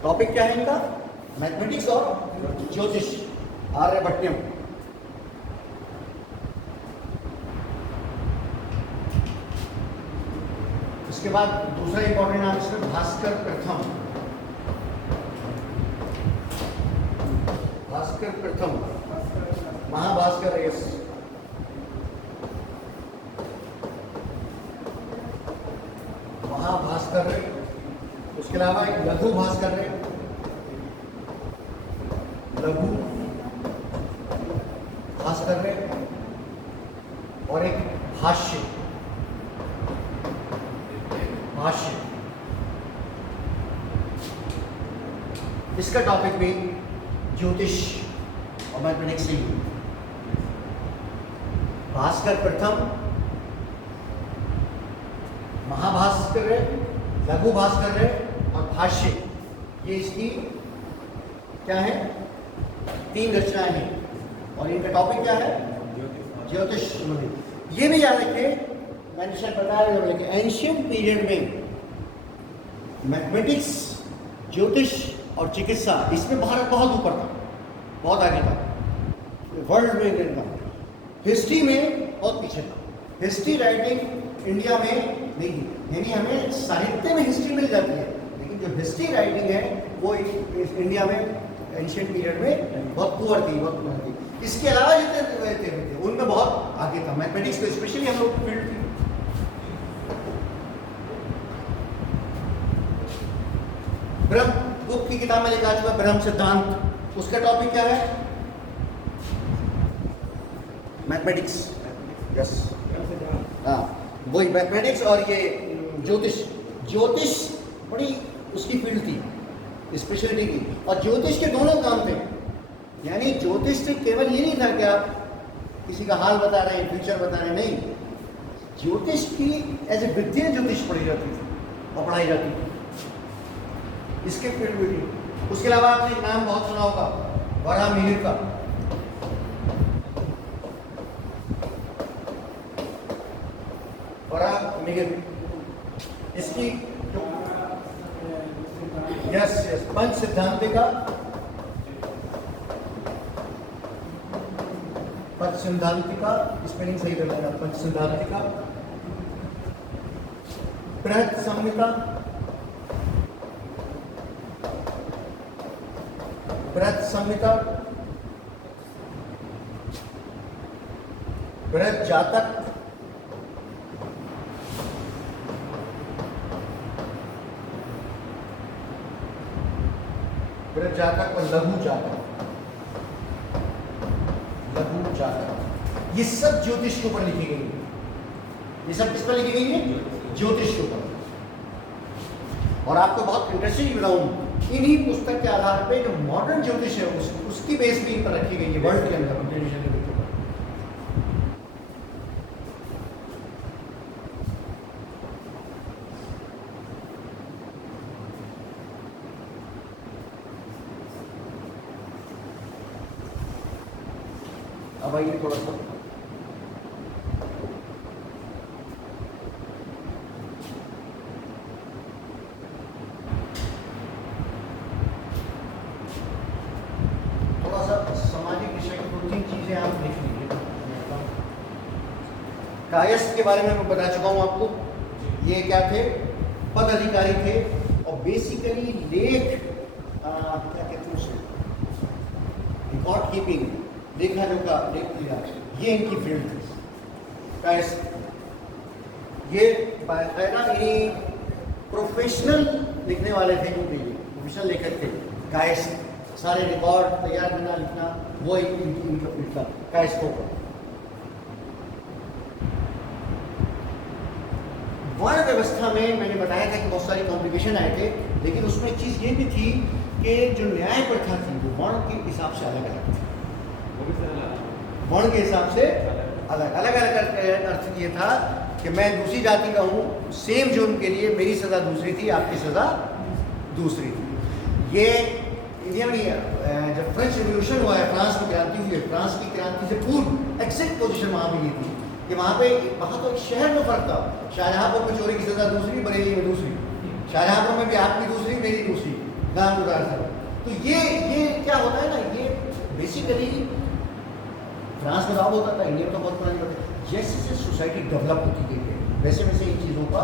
टॉपिक क्या है इनका? मैथमेटिक्स और ज्योतिष, आर्यभट्टियम। इसके बाद दूसरा इंपॉर्टेंट आंसर भास्कर प्रथम, भास्कर प्रथम, महाभास्कर यस, महाभास्कर। उसके अलावा एक लघु भास्कर है, लघु भास्कर है, और एक भाष्य, भाष्य। इसका टॉपिक भी ज्योतिष और मैथमेटिक्स से ही। भास्कर प्रथम, महाभास्कर है, लघु भास्कर है और भाष्य, ये इसकी क्या है? 3 रचनाएं हैं। और इनका टॉपिक क्या है? ज्योतिष। ये भी याद रखें, मैंने शायद बताया कि एंशियंट पीरियड में मैथमेटिक्स, ज्योतिष और चिकित्सा, इसमें भारत बहुत ऊपर था, बहुत आगे था वर्ल्ड में। इनका हिस्ट्री में बहुत पीछे था। हिस्ट्री राइटिंग इंडिया में नहीं थी, यानी हमें साहित्य में हिस्ट्री मिल जाती है, लेकिन जो हिस्ट्री राइटिंग है वो इंडिया में एंशियंट पीरियड में बहुत पुअर थी, बहुत पुअर थी। इसके अलावा जितने थे उनमें बहुत आगे था। मैथमेटिक्स को स्पेशली हम लोग फील्ड थी। ब्रह्मगुप्त की किताब में लिखा चुका ब्रह्म सिद्धांत, उसका टॉपिक क्या है? मैथमेटिक्स, यस, हाँ वही मैथमेटिक्स। और ये ज्योतिष, ज्योतिष बड़ी उसकी फील्ड थी, स्पेशलिटी की। और ज्योतिष के दोनों काम थे, यानी ज्योतिष से केवल ये नहीं था कि आप किसी का हाल बता रहे हैं, फ्यूचर बता रहे हैं, नहीं, ज्योतिष की एज ए विद्या ज्योतिष पढ़ी जाती थी और पढ़ाई जाती थी, इसके फील्ड में थी। उसके अलावा आपने एक नाम बहुत सुना होगा, वराहमिहिर का। वराहमिहिर, इसकी यस यस पंच सिद्धांतिका, पंच सिद्धांतिका, स्पेलिंग सही कर लेना, पंच सिद्धांतिका, बृहत संहिता, बृहत संहिता, बृहत जातक, बृहत जातक और लघु जातक, लघु जातक। ये सब ज्योतिष के ऊपर लिखी गई है। ये सब किस पर लिखी गई है? ज्योतिष के ऊपर। और आपको बहुत इंटरेस्टिंग बताऊं, इन्हीं पुस्तक के आधार पे जो मॉडर्न ज्योतिष है उसकी बेस भी इन पर रखी गई है वर्ल्ड के अंदर। अब आइए थोड़ा सा सामाजिक विषय की 2-3 चीजें आप लिख लीजिए। कायस्थ के बारे में मैं बता चुका हूं आपको, ये क्या थे? पद अधिकारी थे और बेसिकली लेख क्या कहते हैं उसे, रिकॉर्ड कीपिंग, लेखा जोखा, लेख लिया, ये इनकी फील्ड थी कायस्थ। ये बाकायदा इन्हीं प्रोफेशनल लिखने वाले थे जो प्रोफेशनल लेखक थे। कायस्थ, सारे रिकॉर्ड तैयार करना लिखना वो इनका फील्ड था, कायस्थों का। वर्ण व्यवस्था में मैंने बताया था कि बहुत सारी कॉम्प्लिकेशन आए थे, लेकिन उसमें एक चीज़ ये भी थी कि जो न्याय प्रथा थी वो वर्ण के हिसाब से अलग अलग थी। वर्ण के हिसाब से अलग अलग अर्थ ये था कि मैं दूसरी जाति का हूँ, सेम जुर्म के लिए मेरी सज़ा दूसरी थी, आपकी सज़ा दूसरी थी। ये इंडिया में जब फ्रेंच रिवॉल्यूशन हुआ है, फ्रांस की क्रांति हुई है, फ्रांस की क्रांति से पूर्व एग्जैक्ट पोजीशन वहाँ पे ये थी कि वहाँ तो एक शहर में फर्क था। शाहजहाँपुर में चोरी की सज़ा दूसरी, बरेली में दूसरी। शाहजहाँपुर में भी आपकी दूसरी, मेरी दूसरी, गांव गुजार से। तो ये क्या होता है ना, ये बेसिकली फ्रांस में लाभ होता था, इंडिया में तो बहुत पुरानी बात है। जैसे जैसे सोसाइटी डेवलप होती गई है वैसे वैसे इन चीज़ों का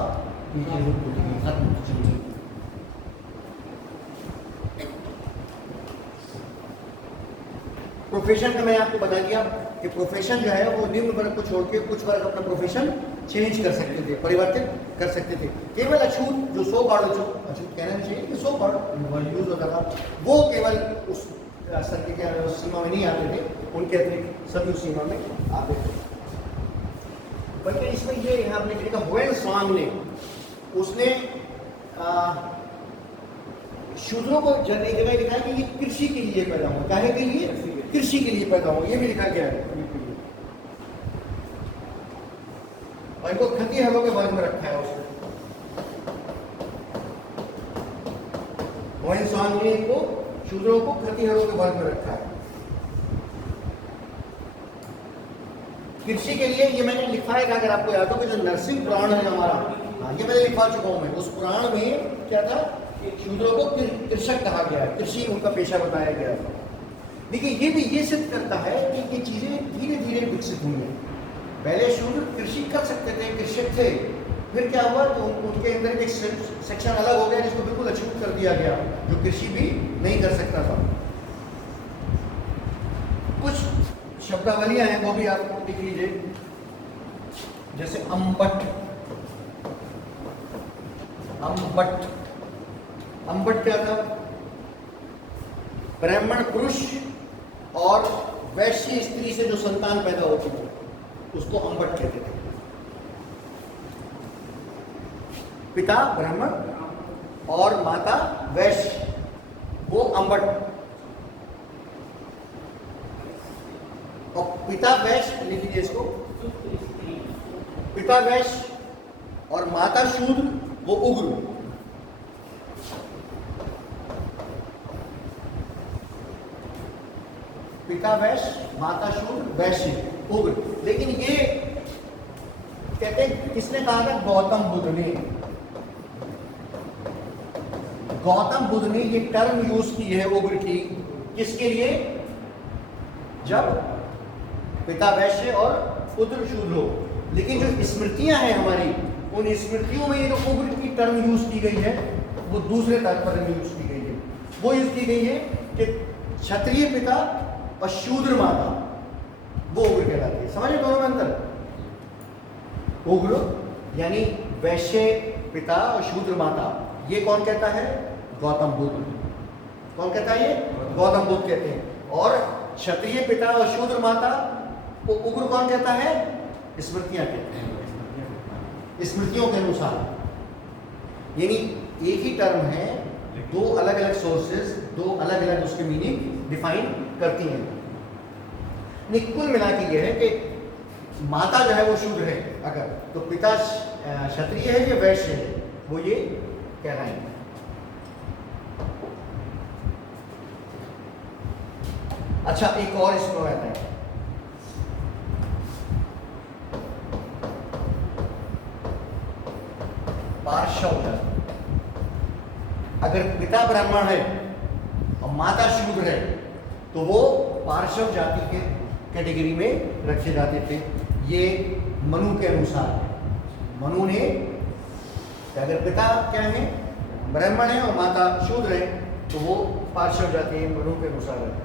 होती गई, खत्म होती चली गई। प्रोफेशन का मैंने आपको बता दिया कि प्रोफेशन जो है वो निम्न वर्ग को छोड़ के कुछ वर्ग अपना प्रोफेशन चेंज कर सकते थे, परिवर्तित कर सकते थे। केवल अछूत जो 100 बार, अछूत कहना नहीं चाहिए कि 100 बार यूज होता था, वो केवल उस स्तर के उस सीमा में नहीं आते थे, उनके अतिरिक्त सभी उस सीमा में आते थे। बल्कि इसमें ये यहाँ आपने लिखा हुएन स्वांग ने, उसने शूद्रों को जगह जगह लिखा है कि ये कृषि के लिए पैदा हुआ। काहे के लिए? कृषि के लिए पैदा हुआ, ये भी लिखा गया है। और इनको खतिहरों के वर्ग में रखा है उसने। हुएन स्वांग ने इनको शूद्रों को खतिहरों के वर्ग में रखा है। कृषि के लिए ये मैंने लिखा है कि अगर आपको याद हो कि जो नरसिंह पुराण है हमारा, ये मैंने लिखा चुका हूं मैं, उस पुराण में क्या था, शूद्रों को कृषक कहा गया है, कृषि उनका पेशा बताया गया है। देखिए ये भी ये सिद्ध करता है कि ये चीजें धीरे धीरे विकसित हुई हैं। पहले शूद्र कृषि कर सकते थे, कृषक थे, फिर क्या हुआ तो उनके अंदर एक सेक्शन अलग हो गया जिसको बिल्कुल अछूत कर दिया गया, जो कृषि भी नहीं कर सकता था। कुछ शब्दावलियां हैं वो भी आप लिख लीजिए, जैसे अम्बट। अम्बट, अम्बट क्या था? ब्राह्मण पुरुष और वैश्य स्त्री से जो संतान पैदा होती थी उसको अम्बट कहते थे। पिता ब्राह्मण और माता वैश्य, वो अम्बट। और पिता वैश्य, लिख लीजिए इसको, पिता वैश्य और माता शूद्र, वो उग्र। पिता वैश्य, माता शूद्र, वैश्य, उग्र। लेकिन ये कहते हैं किसने कहा था? गौतम बुद्ध ने। गौतम बुद्ध ने ये टर्म यूज की है उग्र की, किसके लिए? जब पिता वैश्य और पुत्र शूद्र हो। लेकिन जो स्मृतियां हैं हमारी, उन स्मृतियों में ये जो उग्र की टर्म यूज की गई है वो दूसरे तात्पर्य में यूज की गई है। वो यूज की गई है कि क्षत्रिय पिता और शूद्र माता, वो उग्र कहलाती है। समझे दोनों में अंतर? उग्र यानी वैश्य पिता और शूद्र माता, ये कौन कहता है? गौतम बुद्ध। कौन कहता है? ये गौतम बुद्ध कहते हैं। और क्षत्रिय पिता और शूद्र माता को उग्र कौन कहता है? स्मृतियां कहते हैं, स्मृतियों के अनुसार। यानी एक ही टर्म है, दो अलग अलग सोर्सेज, दो अलग अलग उसके मीनिंग डिफाइन करती हैं। कुल मिला के ये है कि माता जो है वो शूद्र है अगर, तो पिता क्षत्रिय है या वैश्य है, वो ये कहलाएंगे। अच्छा, एक और इसमें आता है, पार्श्व जाति। अगर पिता ब्राह्मण है और माता शूद्र है तो वो पार्श्व जाति के कैटेगरी में रखे जाते थे। ये मनु के अनुसार है। मनु ने अगर पिता क्या है? ब्राह्मण है और माता शूद्र है तो वो पार्श्व जाति है, मनु के अनुसार है।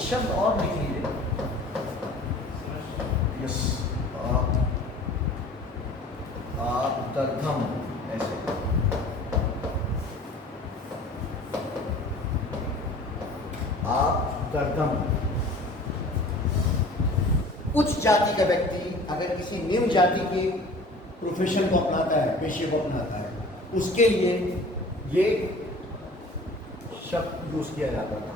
शब्द और लिख लीजिए। यस, आदर्घम, ऐसे आदर्घम। उच्च जाति का व्यक्ति अगर किसी निम्न जाति के प्रोफेशन को अपनाता है, पेशे को अपनाता है, उसके लिए ये शब्द यूज किया जाता था।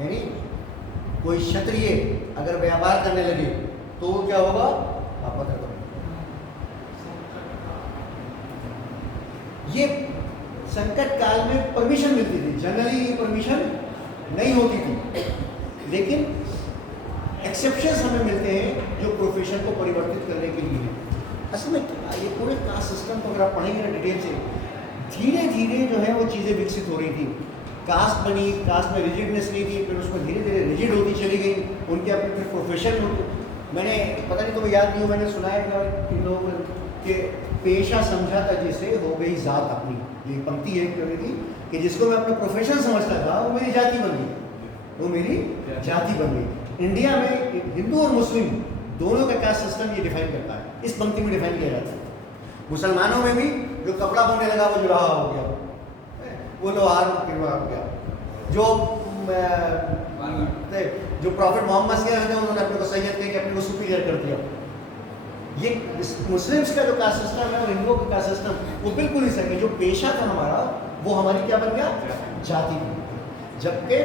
यानी कोई क्षत्रिय अगर व्यापार करने लगे तो क्या होगा? अभद्र। ये संकट काल में परमिशन मिलती थी, जनरली ये परमिशन नहीं होती थी, लेकिन एक्सेप्शंस हमें मिलते हैं जो प्रोफेशन को परिवर्तित करने के लिए। असल में ये पूरे कास्ट सिस्टम को अगर आप पढ़ेंगे ना डिटेल से, धीरे धीरे जो है वो चीज़ें विकसित हो रही थी। कास्ट बनी, कास्ट में रिजिडनेस नहीं थी, फिर उसमें धीरे धीरे रिजिड होती चली गई, उनके अपने फिर प्रोफेशन होते। मैंने पता नहीं तुम्हें याद नहीं हो, मैंने सुना है कि लोग के पेशा समझा था जिसे हो गई जात अपनी। ये पंक्ति है कि जिसको मैं अपना प्रोफेशन समझता था वो मेरी जाति बन गई, वो मेरी जाति बन गई। इंडिया में हिंदू और मुस्लिम दोनों का कास्ट सिस्टम ये डिफाइन करता है, इस पंक्ति में डिफाइन किया जाता है। मुसलमानों में भी जो कपड़ा बनने लगा वो जुड़ा हो गया, वो लोहार गिरवा हो गया। जो प्रॉफिट मोहम्मद के हैं उन्होंने अपने को सैयद कह के अपने को सुपीरियर कर दिया। ये मुस्लिम्स का जो कास्ट सिस्टम है और हिंदुओं का कास्ट सिस्टम वो बिल्कुल ही सही है। जो पेशा था हमारा वो हमारी क्या बन गया? जाति बन गया। जबकि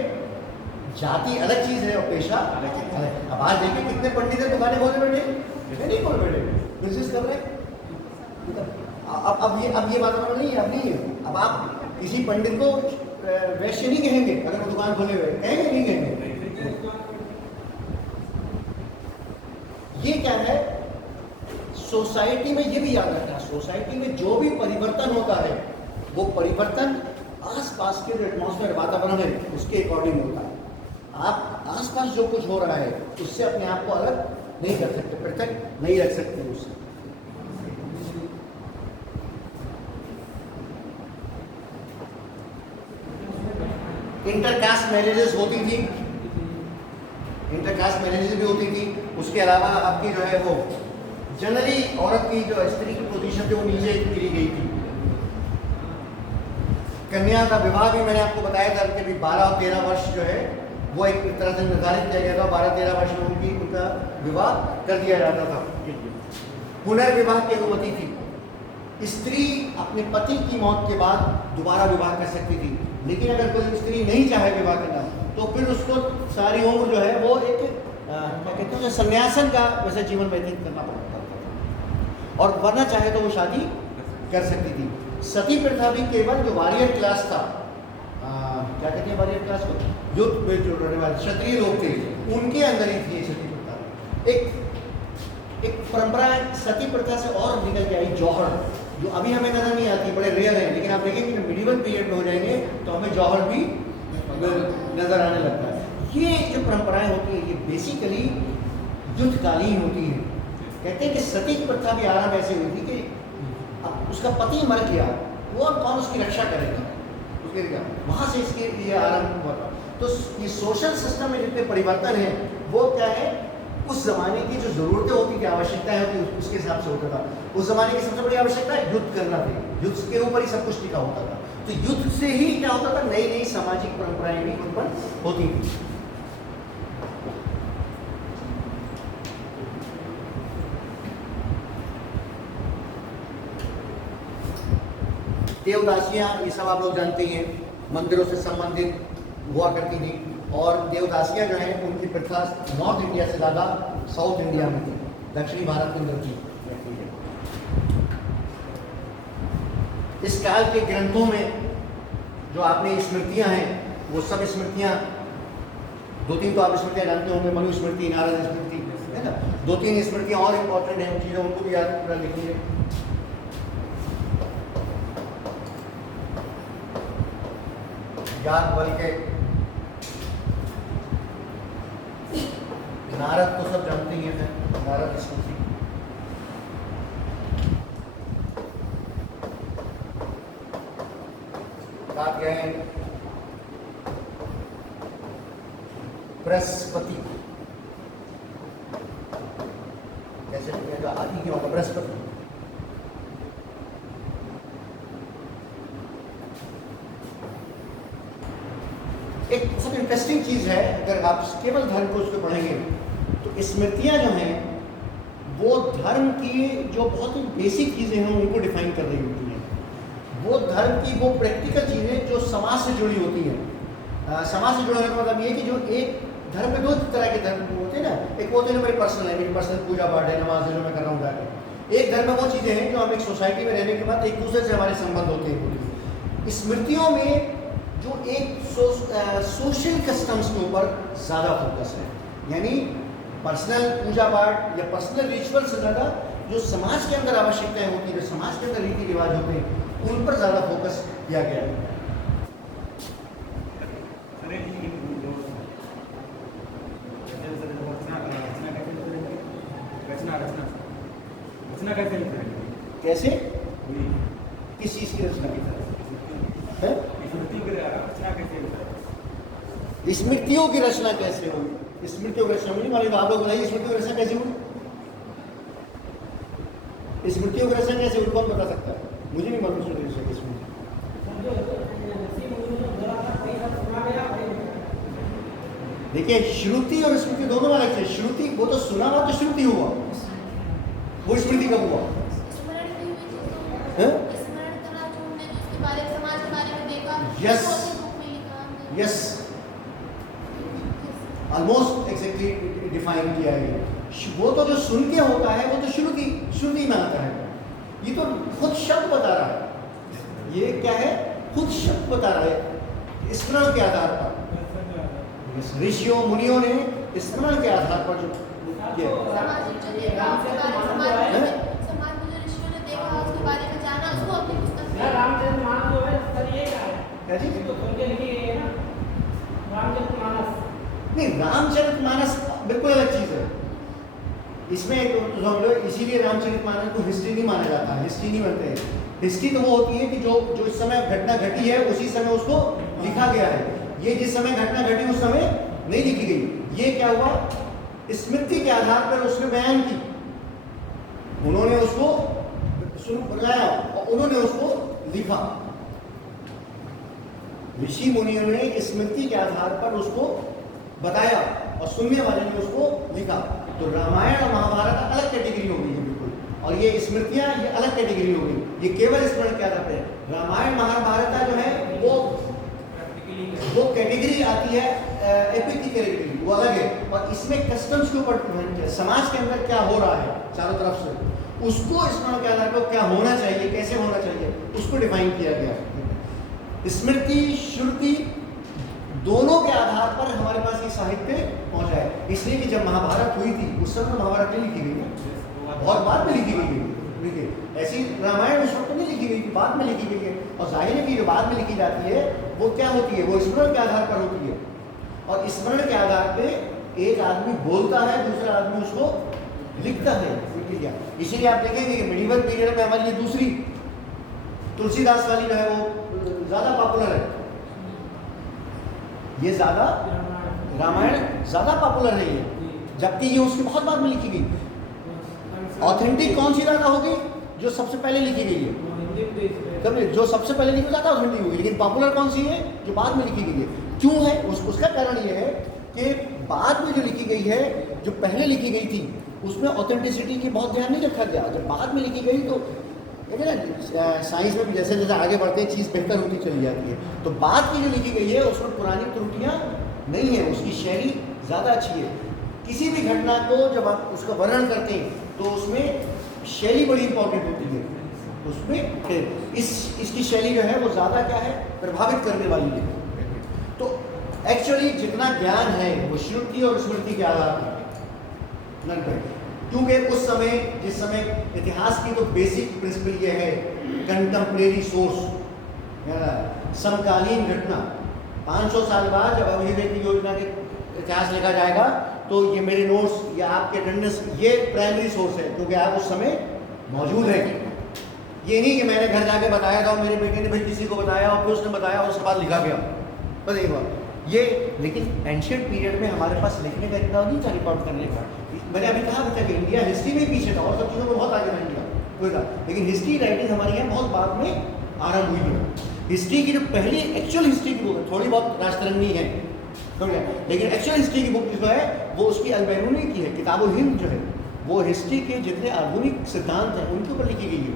जाति अलग चीज़ है और पेशा अलग है। अब आज देखिए कितने पंडित हैं दुकानें खोले बैठे, नहीं खोले बैठे, बिजनेस कर रहे हैं। अब ये वातावरण नहीं है, अब नहीं है। अब आप किसी पंडित को वैश्य नहीं कहेंगे अगर वो दुकान खोले हुए, कहेंगे नहीं कहेंगे? ये क्या है? सोसाइटी में ये भी याद रखना, सोसाइटी में जो भी परिवर्तन होता है वो परिवर्तन आसपास के जो एटमॉस्फेयर वातावरण है उसके अकॉर्डिंग होता है। आप आसपास जो कुछ हो रहा है उससे अपने आप को अलग नहीं कर सकते, पृथक नहीं रख सकते उससे। इंटरकास्ट मैरिजेस होती थी, इंटरकास्ट मैरिजेस भी होती थी। उसके अलावा आपकी जो है वो जनरली औरत की जो स्त्री की पोजीशन थी वो नीचे गिरी गई थी। कन्या का विवाह भी मैंने आपको बताया था कि 12 और 13 वर्ष जो है वो एक तरह से निर्धारित किया गया था। 12-13 वर्ष में उनका विवाह कर दिया जाता था। पुनर्विवाह की अनुमति थी। स्त्री अपने पति की मौत के बाद दोबारा विवाह कर सकती थी, लेकिन अगर कोई स्त्री नहीं चाहे विवाह करना तो फिर उसको सारी उम्र जो है वो एक क्या कहते हैं संन्यासन का वैसे जीवन व्यतीत करना पड़ता था, और वरना चाहे तो वो शादी कर सकती थी। सती प्रथा भी केवल जो वॉरियर क्लास था, क्या कहते हैं वॉरियर क्लास को, युद्ध में जो रहने वाले क्षत्रिय लोग थे उनके अंदर ही थी सती प्रथा। एक परंपरा सती प्रथा से और निकल के आई जौहर, जो अभी हमें नजर नहीं आती, बड़े रेयर है, लेकिन आप देखेंगे मिडिवल पीरियड में हो जाएंगे तो हमें जौहर भी नजर आने लगता है। ये जो परंपराएं होती हैं ये बेसिकली युद्धकालीन होती हैं। कहते हैं कि सती की प्रथा भी आरंभ ऐसे हुई थी कि अब उसका पति मर गया, वो अब कौन उसकी रक्षा करेगा, उसके क्या वहाँ से इसके लिए आरंभ हुआ था। तो ये सोशल सिस्टम में जितने परिवर्तन हैं वो क्या है, उस जमाने की जो जरूरतें होती थी, आवश्यकताएं होती उसके हिसाब से होता था। उस जमाने की सबसे बड़ी आवश्यकता युद्ध करना थी, युद्ध के ऊपर ही सब कुछ टिका होता था। तो युद्ध से ही क्या होता था, नई नई सामाजिक परंपराएं भी उत्पन्न होती थी। देवदासियां ये सब आप लोग जानते हैं, मंदिरों से संबंधित हुआ करती थी, और देवदासियां जो हैं उनकी प्रथा नॉर्थ इंडिया से ज़्यादा साउथ इंडिया में थी, दक्षिणी भारत के अंदर थी। इस काल के ग्रंथों में जो आपने स्मृतियां हैं वो सब स्मृतियां, 2-3 तो आप स्मृतियां जानते होंगे, मनु स्मृति, नारद स्मृति, है ना। 2-3 स्मृतियां और इम्पोर्टेंट हैं, चीज़ें उनको भी याद पूरा लिखेंगे। याज्ञवल्क्य के, नारद तो सब जानते ही हैं, नारद स्मृति, कात्यायन, बृहस्पति, कैसे लिखेगा? आदि की मतलब बृहस्पति। एक बहुत इंटरेस्टिंग चीज है, अगर आप केवल धर्म को उसको पढ़ेंगे तो स्मृतियां जो हैं वो धर्म की जो बहुत ही बेसिक चीजें हैं उनको डिफाइन कर रही होती हैं। वो धर्म की वो प्रैक्टिकल चीजें जो समाज से जुड़ी होती हैं। समाज से जुड़ने का मतलब ये कि जो एक धर्म में दो तरह के धर्म होते हैं ना, एक वो होते हैं मेरी पर्सनल है, मेरी पर्सनल पूजा पाठ है, नमाज है जो मैं कर रहा हूँ जाके। एक धर्म में वो चीज़ें हैं जो हम एक सोसाइटी में रहने के बाद एक दूसरे से हमारे संबंध होते हैं। स्मृतियों में जो एक सोशल कस्टम्स के ऊपर ज़्यादा फोकस है, यानी पर्सनल पूजा पाठ या पर्सनल रिचुअल से ज़्यादा जो समाज के अंदर आवश्यकताएं होती है, जो समाज के अंदर रीति रिवाज होते हैं, उन पर ज़्यादा फोकस किया गया है। कैसे? किस चीज की रचना की तरह? स्मृतियों की रचना कैसे होगी? स्मृतियों की रचना मुझे मालूम, आप लोग बताइए स्मृतियों की रचना कैसे होगी? स्मृतियों की रचना कैसे होगी कौन बता सकता है? मुझे नहीं मालूम स्मृति। देखिए श्रुति और स्मृति दोनों अलग है। श्रुति वो तो सुना हुआ तो श्रुति हुआ, वो स्मृति कब हुआ? Yes yes, almost exactly define किया है। वो तो जो सुन के होता है वो तो श्रुति, श्रुति में आता है। ये तो खुद शब्द बता रहा है। ये क्या है? खुद शब्द बता रहा है स्मरण के आधार पर। ऋषियों मुनियों ने स्मरण के आधार पर जो नहीं, रामचरितमानस बिल्कुल अलग चीज है। इसमें इसीलिए रामचरितमानस को हिस्ट्री नहीं माना जाता, हिस्ट्री नहीं बनते हैं। हिस्ट्री तो वो होती है कि जो इस समय घटना घटी है उसी समय उसको लिखा गया है। ये जिस समय घटना घटी उस समय नहीं लिखी गई। ये क्या हुआ? स्मृति के आधार पर उसने बयान की, उन्होंने उसको बनाया और उन्होंने उसको लिखा। ऋषि मुनियों ने स्मृति के आधार पर उसको बताया और सुनने वाले ने उसको लिखा। तो रामायण और महाभारत अलग कैटेगरी हो गई है बिल्कुल, और ये स्मृतियां ये अलग कैटेगरी हो गई। ये केवल स्मरण के आधार पर। रामायण महाभारत जो है वो कैटेगरी आती है एपिक की कैटेगरी, वो अलग है। और इसमें कस्टम्स के ऊपर समाज के अंदर क्या हो रहा है चारों तरफ से, उसको स्मरण के आधार पर क्या होना चाहिए, कैसे होना चाहिए, उसको डिफाइन किया गया। स्मृति श्रुति दोनों के आधार पर हमारे पास ये साहित्य पहुंचा है। इसलिए कि जब महाभारत हुई थी उस समय महाभारत नहीं लिखी गई है, बहुत बाद में लिखी गई है। ऐसी रामायण उस वक्त नहीं लिखी गई थी, बाद में लिखी गई है। और जाहिर है कि जो बाद में लिखी जाती है वो क्या होती है? वो स्मरण के आधार पर होती है। और स्मरण के आधार पे एक आदमी बोलता है, दूसरा आदमी उसको लिखता है। इसीलिए आप देखेंगे कि मिडिवल पीरियड में हमारी ये दूसरी तुलसीदास वाली जो है वो ज्यादा पॉपुलर है। ये ज्यादा रामायण ज्यादा पॉपुलर है ये, जबकि ये उसके बहुत बाद में लिखी गई। ऑथेंटिक कौन सी ज्यादा होगी? जो सबसे पहले लिखी गई है। कभी जो सबसे पहले लिखी ज्यादा ऑथेंटिक होगी, लेकिन पॉपुलर कौन सी है? जो बाद में लिखी गई है। क्यों है? उसका कारण ये है कि बाद में जो लिखी गई है, जो पहले लिखी गई थी उसमें ऑथेंटिसिटी की बहुत ध्यान नहीं रखा गया। जब बाद में लिखी गई तो साइंस में भी जैसे जैसे आगे बढ़ते हैं चीज़ बेहतर होती चली जाती है। तो बाद की जो लिखी गई है उसमें पुरानी त्रुटियाँ नहीं है, उसकी शैली ज़्यादा अच्छी है। किसी भी घटना को जब आप उसका वर्णन करते हैं तो उसमें शैली बड़ी इंपॉर्टेंट होती है। उसमें इसकी शैली जो है वो ज़्यादा क्या है? प्रभावित करने वाली है। तो एक्चुअली जितना ज्ञान है वो श्रुति और स्मृति के आधार पर, क्योंकि उस समय जिस समय इतिहास की तो बेसिक प्रिंसिपल ये है कंटेम्परेरी सोर्स, समकालीन घटना। 500 साल बाद जब अभिवेक योजना के इतिहास लिखा जाएगा तो ये मेरे नोट्स या आपके अटेंडेंस ये प्राइमरी सोर्स है, क्योंकि आप उस समय मौजूद हैं। ये नहीं कि मैंने घर जाके बताया था और मेरे बेटे ने फिर किसी को बताया और फिर उसने बताया और उसके बाद लिखा गया। बस एक बात, ये लेकिन एंशियंट पीरियड में हमारे पास लिखने का इतना नहीं था, रिकॉर्ड करने का। मैंने अभी कहा था कि इंडिया हिस्ट्री में पीछे था और सब चीज़ों में बहुत आगे था इंडिया, कोई था, लेकिन हिस्ट्री राइटिंग हमारी यहाँ बहुत बाद में आरंभ हुई है। हिस्ट्री की जो पहली एक्चुअल हिस्ट्री की बुक है, थोड़ी बहुत राजतरंगी है समझ गए, लेकिन एक्चुअल हिस्ट्री की बुक जो है वो उसकी अल-बैरूनी की है, किताबुल हिंद जो है वो हिस्ट्री के जितने आधुनिक सिद्धांत हैं उनके ऊपर लिखी गई है।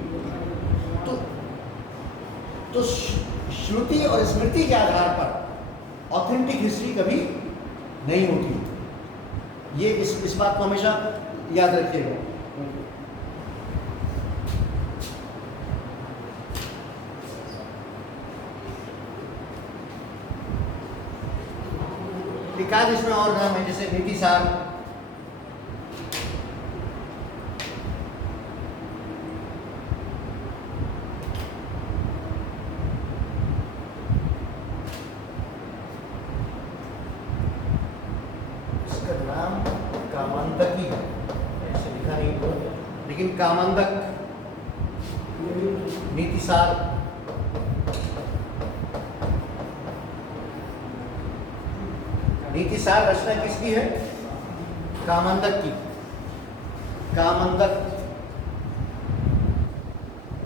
तो श्रुति और स्मृति के आधार पर ऑथेंटिक हिस्ट्री कभी नहीं होती, ये इस बात को हमेशा याद रखिएगा। एकाध इसमें और नाम है जैसे नीतिसार, इसका नाम कामांतकी है, ऐसे लिखा नहीं लेकिन कामांतक, नीतिसार, नीतिसार रचना किसकी है? कामांतक की। कामांतक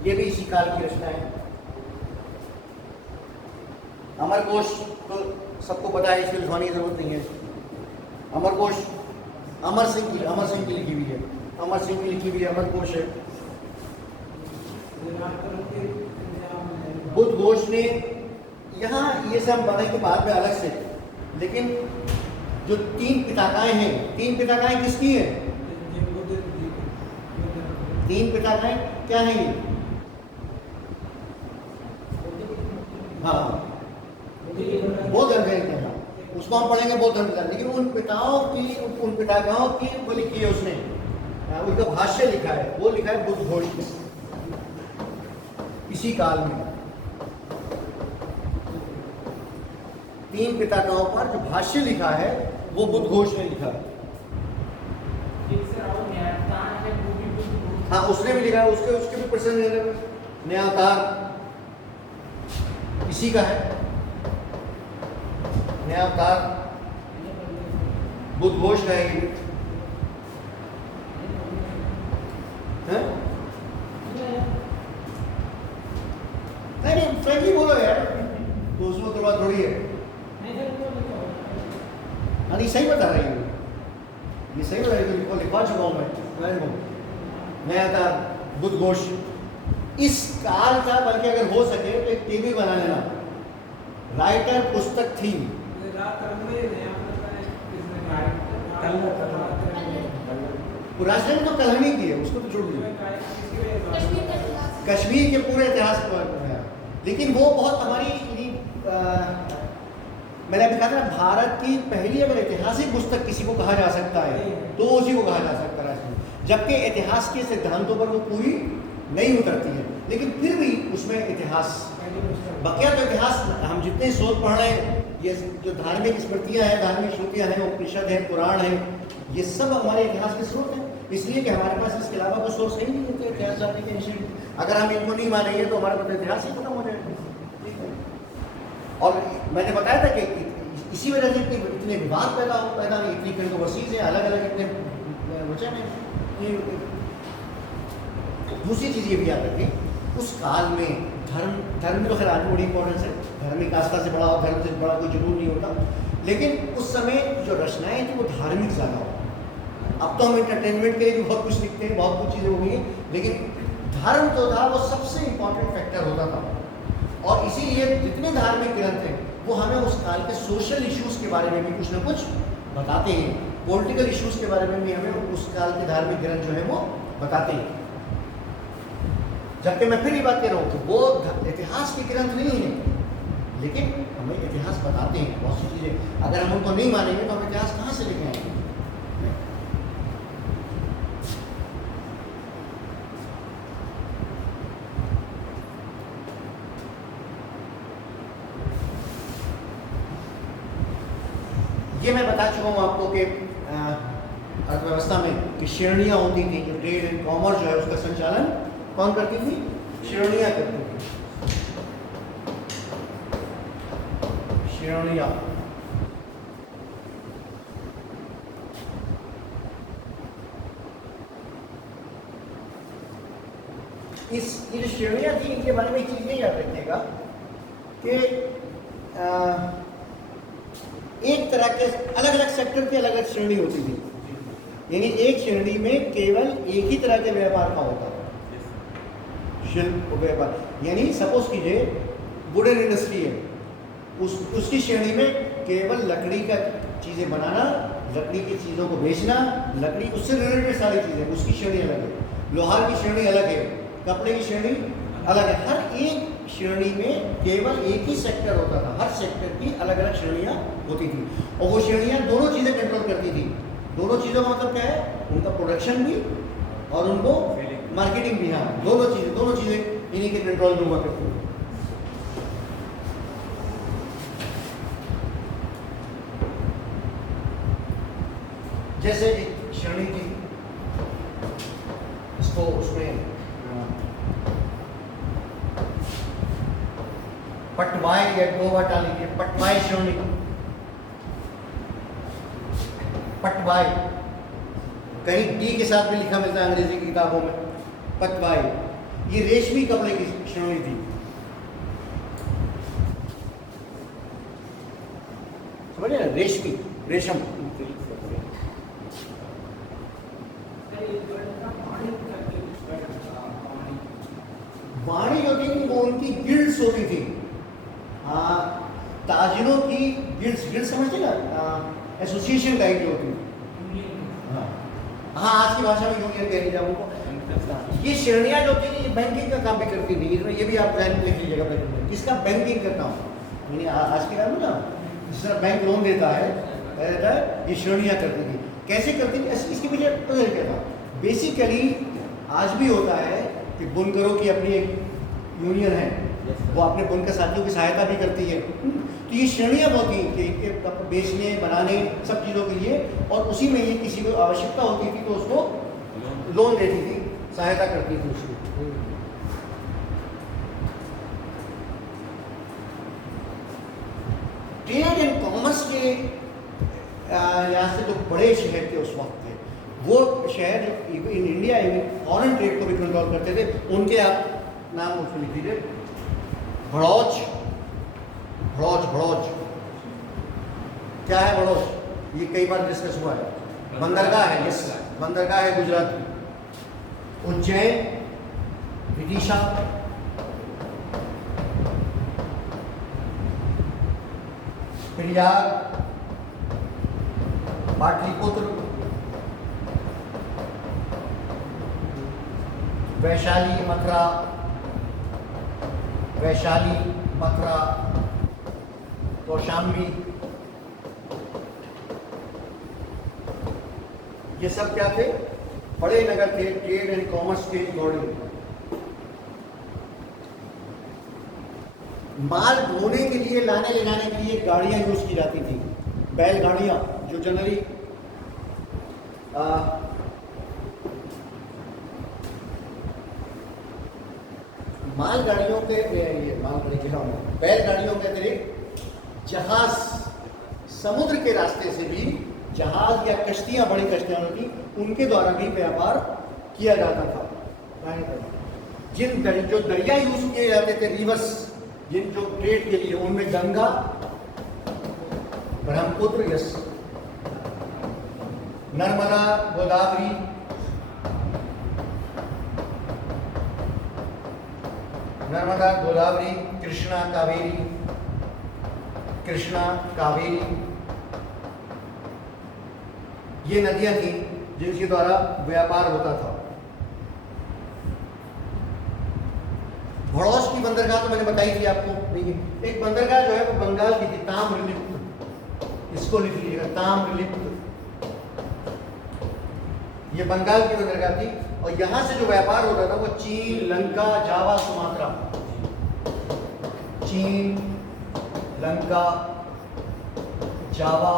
ये भी इसी काल की रचना है। अमरकोश तो सबको पता है, इसमें लिखवाने की जरूरत नहीं है। अमरकोश अमर सिंह की लिखी हुई है, अमर सिंह की लिखी हुई अमरकोश है। बुद्ध घोष ने यहाँ ये सब बनाने के बाद में अलग से, लेकिन जो तीन पिताकाएं हैं, तीन पिताकाएं किसकी है? तीन पिताकाएं क्या है ये? हाँ, बौद्ध धर्म का कहना, उसको हम पढ़ेंगे बौद्ध धर्म का, लेकिन उन पिताकाओं की वो लिखी है उसने, उनका भाष्य लिखा है, वो लिखा है बुद्ध घोष ने इसी काल में। तीन पिताकाओं पर जो भाष्य लिखा है वो बुद्ध घोष ने लिखा है। हाँ, उसने भी लिखा है, उसके भी प्रसंग न्यायावतार इसी का है। न्यायावतार बुद्ध घोष का है। नहीं फ्रेंकली बोलो यार, तो उसमें तो बात थोड़ी है। नहीं सही बता रही हूँ, ये सही बता रही हूँ, लिखवा चुका हूँ मैं। न्यायावतार बुद्ध घोष इस काल का, बल्कि अगर हो सके तो एक टीवी बना लेना, राइटर पुस्तक थीम। राजधानी तो कलहनी की है, उसको तो छोड़ दीजिए। कश्मीर के पूरे इतिहास को, लेकिन वो बहुत हमारी मैंने अभी कहा था ना, भारत की पहली अगर ऐतिहासिक पुस्तक किसी को कहा जा सकता है तो उसी को कहा जा सकता है, जबकि इतिहास के सिद्धांतों पर वो पूरी नहीं उतरती है, लेकिन फिर भी उसमें इतिहास बकिया। तो इतिहास हम जितने स्रोत पढ़ रहे हैं, ये जो धार्मिक स्मृतियाँ हैं, धार्मिक श्रुतियाँ हैं, उपनिषद है, पुराण है, ये सब हमारे इतिहास के स्रोत हैं, इसलिए कि हमारे पास इसके अलावा कोई सोर्स ही नहीं होते इतिहास जानने के विषय। अगर हम इनको नहीं मानेंगे तो हमारा तो इतिहास ही खत्म हो जाएगा। और मैंने बताया था कि इसी वजह से इतने विवाद पैदा नहीं, इतनी कंट्रोवर्सीज है, अलग अलग इतने वचन है। दूसरी चीज़ ये भी याद रखें, उस काल में धर्म तो खैर आज बड़ी इंपॉर्टेंस है, धार्मिक आस्था से बड़ा और धर्म से बड़ा कोई जुनून नहीं होता, लेकिन उस समय जो रचनाएं थी वो धार्मिक ज़्यादा हो। अब तो हम एंटरटेनमेंट के लिए भी बहुत कुछ लिखते हैं, बहुत कुछ चीज़ें हो गई हैं, लेकिन धर्म तो था वो सबसे इंपॉर्टेंट फैक्टर होता था। और इसीलिए जितने धार्मिक ग्रंथ हैं वो हमें उस काल के सोशल इश्यूज़ के बारे में भी कुछ ना कुछ बताते हैं, पॉलिटिकल इश्यूज़ के बारे में भी हमें उस काल के धार्मिक ग्रंथ जो है वो बताते हैं। जबकि मैं फिर ये बात कह रहा हूँ कि वो इतिहास के ग्रंथ नहीं है, लेकिन हमें इतिहास बताते हैं बहुत सी चीज़ें। अगर हम उनको नहीं मानेंगे तो हम इतिहास कहाँ से लेके आएंगे? ये मैं बता चुका हूँ आपको कि अर्थव्यवस्था में कि श्रेणियाँ होती थी, जो ट्रेड एंड कॉमर्स जो है उसका संचालन कौन करती थी? श्रेणियाँ करती थी। श्रेणियाँ ये जो श्रेणियाँ थी इनके बारे में एक चीज़ ये याद रखिएगा कि एक तरह के अलग अलग सेक्टर की अलग अलग श्रेणी होती थी, यानी एक श्रेणी में केवल एक ही तरह के व्यापार का होता था, शिल्प व्यापार। यानी सपोज कीजिए वुडन इंडस्ट्री है, उसकी श्रेणी में केवल लकड़ी का चीज़ें बनाना, लकड़ी की चीज़ों को बेचना, लकड़ी उससे रिलेटेड सारी चीज़ें, उसकी श्रेणी अलग है। लोहार की श्रेणी अलग है, कपड़े की श्रेणी अलग है। हर एक श्रेणी में केवल एक ही सेक्टर होता था, हर सेक्टर की अलग अलग श्रेणियाँ होती थी, और वो श्रेणियाँ दोनों चीज़ें कंट्रोल करती थी। दोनों चीज़ों का मतलब क्या है, उनका प्रोडक्शन भी और उनको मार्केटिंग भी। हाँ, दोनों चीज़ें इन्हीं के कंट्रोल में हुआ करती थी। जैसे एक श्रेणी थी, इसको उसमें पटवाई या गोवाटा लिखिए, पटवाई श्रेणी, पटवाई कहीं डी के साथ भी लिखा मिलता है अंग्रेजी की किताबों में, पटवाई। ये रेशमी कपड़े की श्रेणी थी। समझे ना, रेशमी, रेशम। वाणी जो थी वो उनकी गिल्ड्स होती थी। ताजिरों की गिल्ड्स समझते ना, एसोसिएशन टाइप की होती थी। हाँ, आज की भाषा में यूनियन कह लीजिए आपको। ये श्रेणियाँ जो थी ये बैंकिंग का काम भी करती थी, इसमें ये भी आप ध्यान में लिख लीजिएगा। किसका? बैंकिंग का काम। यानी आज के टाइम में ना जिस तरह बैंक लोन देता है, ये श्रेणियाँ करती थी। कैसे करती थी, इसके पीछे पता क्या था? बेसिकली आज भी होता है कि बुनकरों की अपनी एक यूनियन है, वो अपने बुनकर साथियों की सहायता भी करती है। तो ये श्रेणियाँ होती हैं कि बेचने, बनाने, सब चीज़ों के लिए, और उसी में ये किसी को आवश्यकता होती थी तो उसको लोन देती थी, सहायता करती थी उसकी। ट्रेड एंड कॉमर्स के यहाँ से जो बड़े शहर थे उस वक्त थे, वो शहर इन इंडिया फॉरेन ट्रेड को भी कंट्रोल करते थे। उनके आप नाम उसमें लिख दीजिए। भड़ौच, भड़ौच, भड़ौच क्या है? भड़ौच ये कई बार डिस्कस हुआ है। बंदरगाह है, यस, बंदरगाह है गुजरात में। उज्जैन, विदिशा, प्रयाग, पाटलिपुत्र, वैशाली, मथुरा, वैशाली, मथुरा, कौशाम्बी, ये सब क्या थे? बड़े नगर थे ट्रेड एंड कॉमर्स के अकॉर्डिंग। माल ढोने के लिए, लाने ले जाने के लिए गाड़ियां यूज की जाती थी, बैलगाड़ियां, जो जनरली मालगाड़ियों के, ये मालगाड़ी के बैलगाड़ियों के अतिरिक्त जहाज, समुद्र के रास्ते से भी जहाज या कश्तियां, बड़ी कश्तियां होती, उनके द्वारा भी व्यापार किया जाता था। जिन जो दरिया यूज किए जाते थे, रिवर्स, जिन जो ट्रेड के लिए, उनमें गंगा, ब्रह्मपुत्र, यस, नर्मदा, गोदावरी, नर्मदा, गोदावरी, कृष्णा, कावेरी, कृष्णा, कावेरी, ये नदियां थी जिनके द्वारा व्यापार होता था। भड़ौस की बंदरगाह तो मैंने बताई थी आपको। देखिए, एक बंदरगाह जो है वो बंगाल की थी, ताम्रलिप्त, इसको लिख लीजिएगा, ताम्रलिप्त, ये बंगाल की बंदरगाह थी। और यहाँ से जो व्यापार होता था वो चीन, लंका, जावा, सुमात्रा, चीन, लंका, जावा,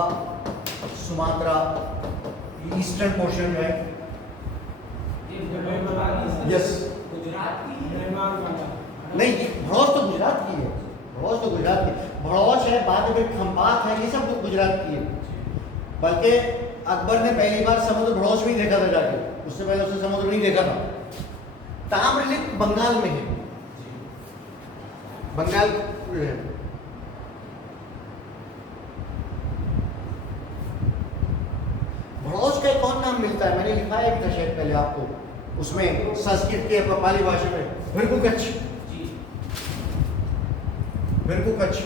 सुमात्रा, ईस्टर्न पोर्शन जो है, यस, नहीं, भड़ौस तो गुजरात की है, भड़ौस तो गुजरात की, भड़ौस है, बाद में खंबात है, ये सब गुजरात की है। बल्कि अकबर ने पहली बार समुद्र भड़ौस में ही देखा था जाके, उससे पहले उसने समुद्र नहीं देखा था। ताम्रलिप्त बंगाल में है, बंगाल भड़ौज का एक और नाम मिलता है, मैंने लिखाया भी था शायद पहले आपको, उसमें संस्कृत के पाली भाषा में भिरकुकच्छ, भिरकुकच्छ।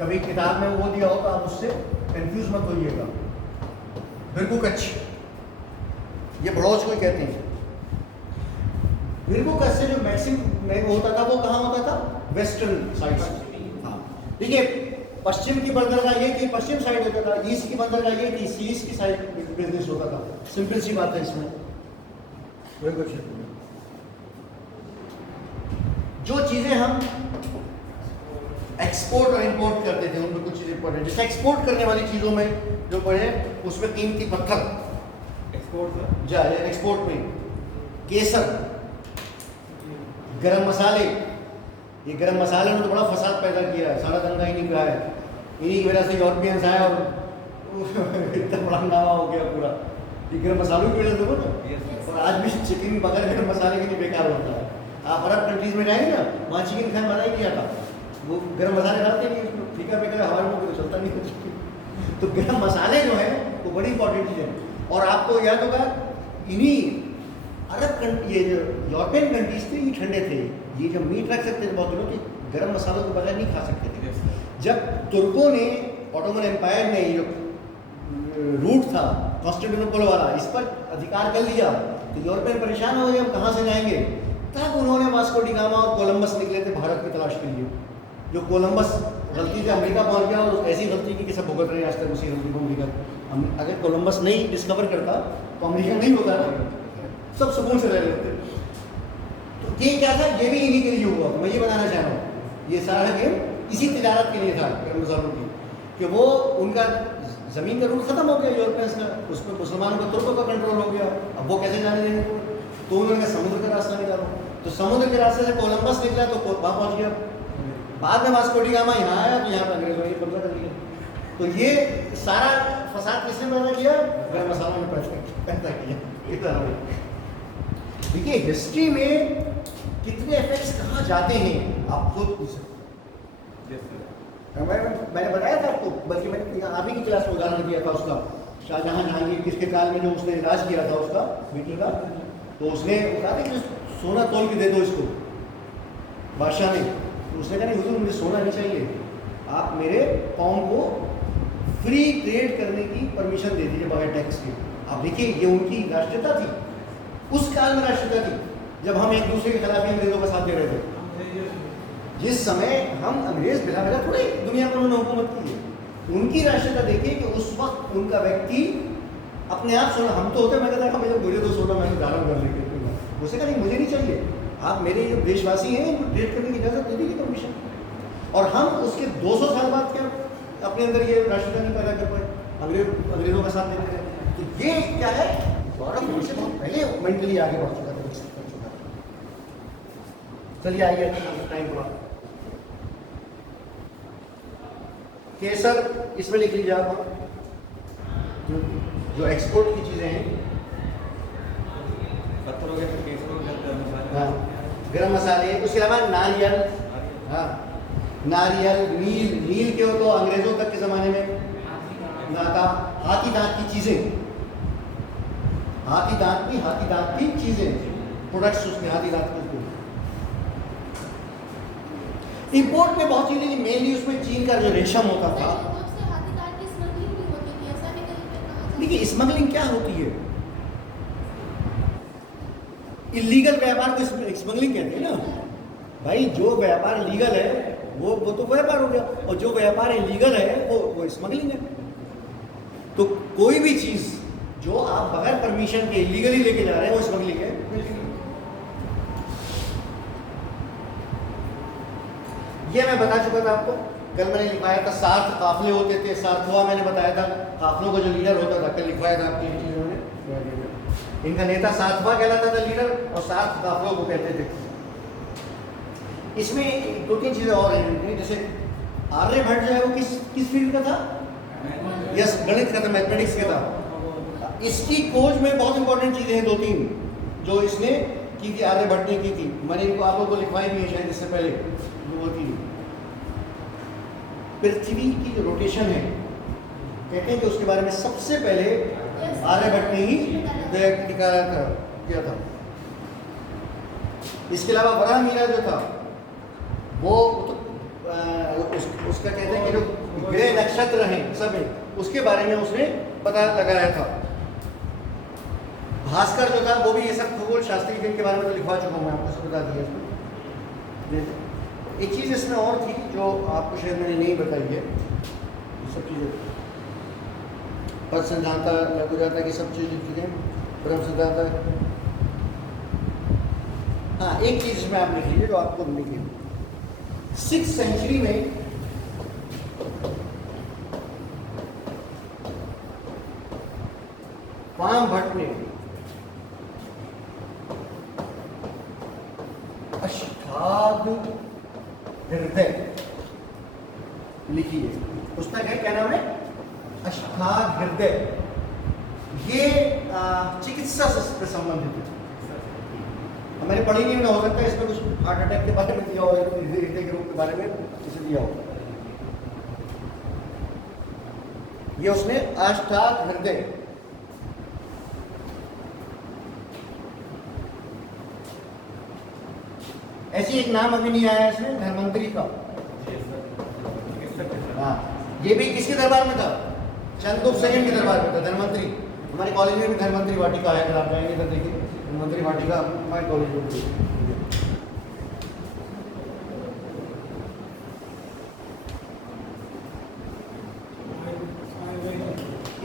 कभी किताब में वो दिया हो तो आप उससे कंफ्यूज मत होइएगा। भिरकुकच्छ ये भड़ौज को कहते हैं। भिरकुकच्छ से जो मैक्सिमम में होता था वो कहाँ होता था? वेस्टर्न साइड से। हाँ देखिए, पश्चिम की बंदरगाह ये कि पश्चिम साइड होता था, ईस्ट की बंदरगाह ये कि ईस्ट की साइड बिजनेस होता था। सिंपल सी बात है इसमें। जो चीजें हम एक्सपोर्ट और इंपोर्ट करते थे उनमें कुछ चीजें इंपॉर्टेंट, जैसे एक्सपोर्ट करने वाली चीजों में जो पढ़े उसमें कीमती पत्थर एक्सपोर्ट में, केसर, गरम मसाले। ये गरम मसाले ने तो बड़ा फसाद पैदा किया है, सारा दंगा इन्हीं का है। इन्हीं की वजह से यूरोपियंस आए और इतना बड़ा हंगामा हो गया पूरा। ये गरम मसालों की वजह से हो ना। और आज भी चिकन बगैर गरम मसाले के लिए बेकार होता है। आप अरब कंट्रीज में जाएंगे ना, वहाँ चिकन खाए मना ही किया था, वो गरम मसाले डालते नहीं उसमें, फीका बेकार हमारे मुँह तो चलता नहीं चिकन। तो गरम मसाले जो है वो बड़ी इंपॉर्टेंट चीज़ है। और आपको याद होगा इन्हीं अरब ये जो यूरोपियन कंट्रीज थे ये ठंडे थे, ये जब मीट रख सकते थे बहुत दिनों के, गरम मसालों के बगैर नहीं खा सकते थे। जब तुर्कों ने, ऑटोमन एम्पायर ने जो रूट था कॉन्स्टेंटिनोपल वाला, इस पर अधिकार कर लिया तो यूरोपियन परेशान हो गए, हम कहाँ से जाएंगे। तब उन्होंने वास्को डी गामा और कोलंबस निकले थे भारत की तलाश के लिए। जो कोलंबस गलती से अमेरिका पहुंच गया और ऐसी गलती की कि सब भुगत रहे हैं आज तक उसी गलती को। अमेरिका अगर कोलंबस नहीं डिस्कवर करता तो अमेरिका नहीं होता ना, सब सुकून से रह रहे थे। तो ये क्या था, ये भी इन्हीं के लिए हुआ। तो मैं ये बताना चाह रहा हूँ ये सारा गेम इसी तिजारत के लिए था गरम मसालों की, कि वो उनका ज़मीन का रूल खत्म हो गया यूरोपियंस का, उस पर मुसलमानों का, तुर्कों का कंट्रोल हो गया। अब वो कैसे जाने देंगे, तो उन्होंने समुद्र का रास्ता निकाला। तो समुद्र के रास्ते से कोलंबस निकला तो वहाँ पहुँच गया। बाद में वास्को डी गामा यहाँ आया तो यहाँ पर अंग्रेजों ने कब्जा कर लिया। तो ये सारा फसाद किसने पैदा किया? गरम मसालों ने पैदा किया। देखिए हिस्ट्री में कितने इफेक्ट्स कहाँ जाते हैं आप खुद पूछ सकते। मैंने बताया था आपको, बल्कि मैंने आप ही की क्लास में उदाहरण दिया था उसका, शाहजहां जहांगीर किसके काल में जो उसने राज किया था उसका बेटी का, तो उसने कहा था कि सोना तोल के दे दो इसको बादशाह ने। तो उसने कहा नहीं हुजूर मुझे सोना नहीं चाहिए, आप मेरे कौम को फ्री ट्रेड करने की परमिशन दे दीजिए बगैर टैक्स के। आप देखिए ये उनकी राष्ट्रीयता थी, उस काल में राष्ट्रीयता थी जब हम एक दूसरे के खिलाफ अंग्रेजों का साथ दे रहे थे। जिस समय हम अंग्रेज बिला बिला थोड़े दुनिया पर उन्होंने हुकूमत की है, उनकी राष्ट्रीयता देखिए कि उस वक्त उनका व्यक्ति अपने आप सोना, हम तो होते मैं कहता था मुझे मुझे तो सोना मैंने धारण कर लेके, उसे कहा नहीं मुझे नहीं चाहिए, आप मेरे जो देशवासी हैं इनको ट्रेड करने की इजाज़त दे दीजिए परमिशन। और हम उसके 200 साल बाद क्या अपने अंदर ये राष्ट्रीयता नहीं पैदा कर पाए, अंग्रेजों का साथ देते रहे। तो ये क्या है, भारत से बहुत पहले मेंटली आगे बढ़ चुका था। चलिए आइए टाइम पर केसर इसमें लिख लीजिए आप, जो एक्सपोर्ट की चीज़ें हैं, पत्थर हो गया फिर केसर हो गया, हाँ गरम मसाले, उसके अलावा नारियल, हाँ नारियल, नील के हो तो अंग्रेजों तक के ज़माने में था। हाथी दांत की चीज़ें, हाथी दांत की चीज़ें, प्रोडक्ट्स उसके हाथी दांत के। इंपोर्ट में बहुत चीज़ें, मेनली उसमें चीन का जो रेशम होता था। देखिए स्मगलिंग क्या होती है, इलीगल व्यापार को स्मगलिंग कहते हैं ना भाई। जो व्यापार लीगल है वो तो व्यापार हो गया, और जो व्यापार इलीगल है वो स्मगलिंग है। तो कोई भी चीज़ जो आप बगैर परमिशन के इलीगली लेके जा रहे हैं वो स्मगलिंग है। ये मैं बता चुका था आपको, कल मैंने लिखवाया था सार्थ काफले होते थे। सार्थवा मैंने बताया था, काफलों का जो लीडर होता था, कल लिखवाया था आपकी चीज़ों ने। इनका नेता सार्थवा कहलाता था लीडर, और सार्थ काफलों को कहते थे। इसमें 2-3 चीज़ें और हैं, जैसे आर्यभट्ट जो है वो किस फील्ड का था? यस, गणित का था, मैथमेटिक्स का था। इसकी खोज में बहुत इंपॉर्टेंट चीज़ें हैं 2-3 जो इसने की थी, आर्यभट्ट ने की थी। मैंने इनको आप लोगों को लिखवाई भी है शायद इससे पहले, जो वो थी पृथ्वी की जो रोटेशन है, कहते हैं कि उसके बारे में सबसे पहले आर्यभट्ट ने ही निकाला था, किया था। इसके अलावा वराह मीरा जो था वो उसका कहते हैं कि जो ग्रह नक्षत्र हैं सब हैं, उसके बारे में उसने पता लगाया था। भास्कर जो था वो भी ये सब खगोल शास्त्री जिनके बारे में तो लिखवा चुका हूँ मैं, आपको सब बता दिया इसमें। एक चीज़ इसमें और थी जो आपको शायद मैंने नहीं बताई है, सब चीज़ें पद सिद्धांता, लघु जाता की सब चीज़ लिखी है, ब्रह्म सिद्धांता। हाँ, एक चीज़ इसमें आप लिख लीजिए जो आपको लिखी 6th सेंचुरी में वाम भट्ट ने अष्टाग हृदय लिखी है, पुस्तक है, क्या नाम है? अष्टाग हृदय। ये चिकित्सा से संबंधित है। मैंने पढ़ी नहीं, हो सकता है इसमें कुछ हार्ट अटैक के बारे में दिया हो, हृदय के रोग के बारे में इसे दिया हो। ये उसने अष्टाग हृदय, ऐसी एक नाम अभी नहीं आया इसमें, धर्मंतरी का। हाँ, ये भी किसके दरबार में था? चंद्रगुप्त सेकंड के दरबार में था, धर्मंतरी। हमारे कॉलेज में भी धर्मंतरी वाटिका है, अगर आप जाएंगे तो देखिए, धर्मंतरी वाटिका हमारे कॉलेज में भी।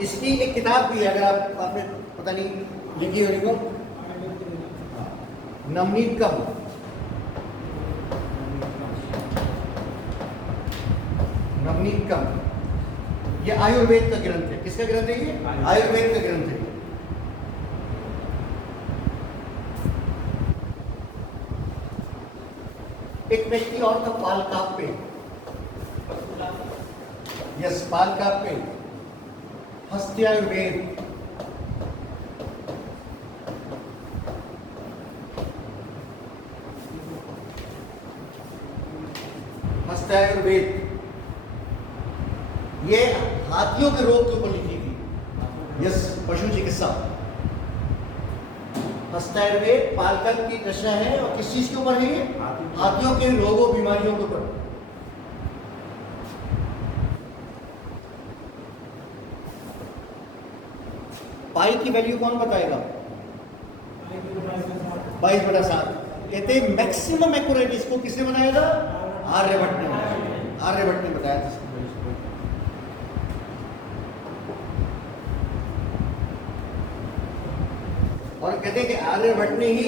इसकी एक किताब भी है, अगर आपने पता नहीं लिखी होगी को, नवनीत का, नवनीत का, ये आयुर्वेद का ग्रंथ है। किसका ग्रंथ है ये? आयुर्वेद का ग्रंथ है। एक व्यक्ति और था, पालकाप्पे। यस, पालकाप्पे, हस्त्यायुर्वेद। हस्त्यायुर्वेद ये हाथियों के रोग के ऊपर लिखी थी। यस, पशु चिकित्सा। हस्त्यायुर्वेद पालकल की रचना है, और किस चीज के ऊपर है ये? हाथियों के रोगों बीमारियों के ऊपर। पाई की वैल्यू कौन बताएगा? 22/7। कहते हैं मैक्सिमम एक्यूरेट इसको किसने बनाया था? आर्यभट्ट ने बताया। आर्यभट्ट ने बताया था। और कहते हैं कि आर्यभट्ट ने ही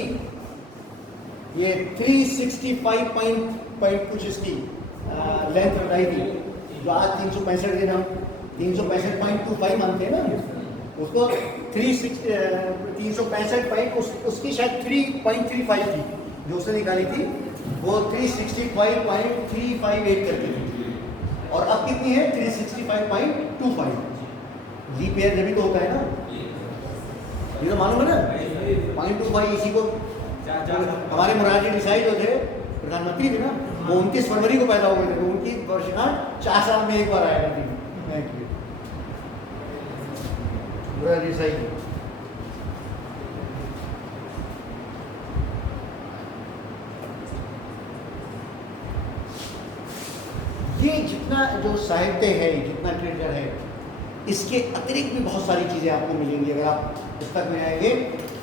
ये 365 पॉइंट कुछ इसकी लेंथ बताई थी, जो आज 365 दिन हम 365.25 मानते हैं ना, उसको 365 पॉइंट उसकी शायद 3.35 थी जो उसने निकाली थी, वो 365.358 करती थी, और अब कितनी है? 365.25। लीप ईयर जब भी तो होता है ना, ये तो मालूम है ना। 0.25 इसी को हमारे मोरारजी देसाई जो थे, प्रधानमंत्री थे ना, वो 29 फरवरी को पैदा हो गए थे, तो उनकी वर्षगांठ 4 साल में एक बार आया करती थी मोरारजी देसाई की। ये जितना जो साहित्य है, जितना ट्रेजर है, इसके अतिरिक्त भी बहुत सारी चीज़ें आपको मिलेंगी। अगर आप पुस्तक में आएंगे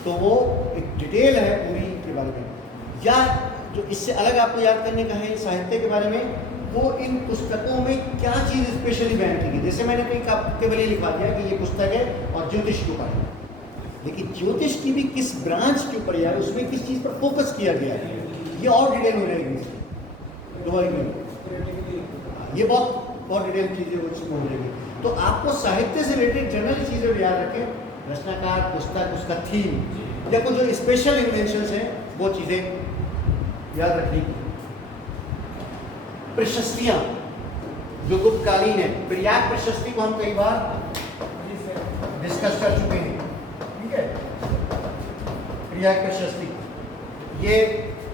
तो वो एक डिटेल है पूरी के बारे में, या जो इससे अलग आपको याद करने का है साहित्य के बारे में, वो इन पुस्तकों में क्या चीज़ स्पेशली बयान की गई। जैसे मैंने केवल ये लिखा दिया कि ये पुस्तक है और ज्योतिष के ऊपर है, लेकिन ज्योतिष की भी किस ब्रांच के ऊपर है, उसमें किस चीज़ पर फोकस किया गया है, ये और डिटेल हो जाएगी। ये बहुत डिटेल चीज़ें उसमें हो जाएगी। तो आपको साहित्य से रिलेटेड जनरल चीज़ें याद रखें, रचनाकार, पुस्तक, उसका थीम, या कुछ जो स्पेशल इन्वेंशंस हैं वो चीज़ें याद रखनी। प्रशस्तियाँ जो गुप्तकालीन है, प्रयाग प्रशस्ति को हम कई बार डिस्कस कर चुके हैं, ठीक है। क्रिया प्रशस्ति, ये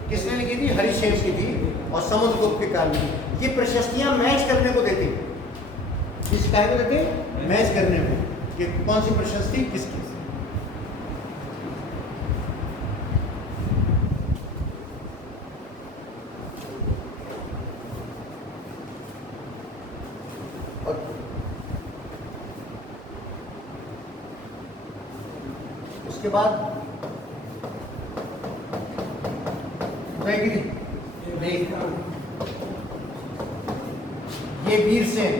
किसने लिखी थी? हरिशेष की थी और समुद्रगुप्त के काल में। ये प्रशस्तियां मैच करने को देती, किस काय को देते? मैच करने को, कि कौन सी प्रशस्ति किसकी। और उसके बाद उदयगिरी, नहीं, ये वीरसेन,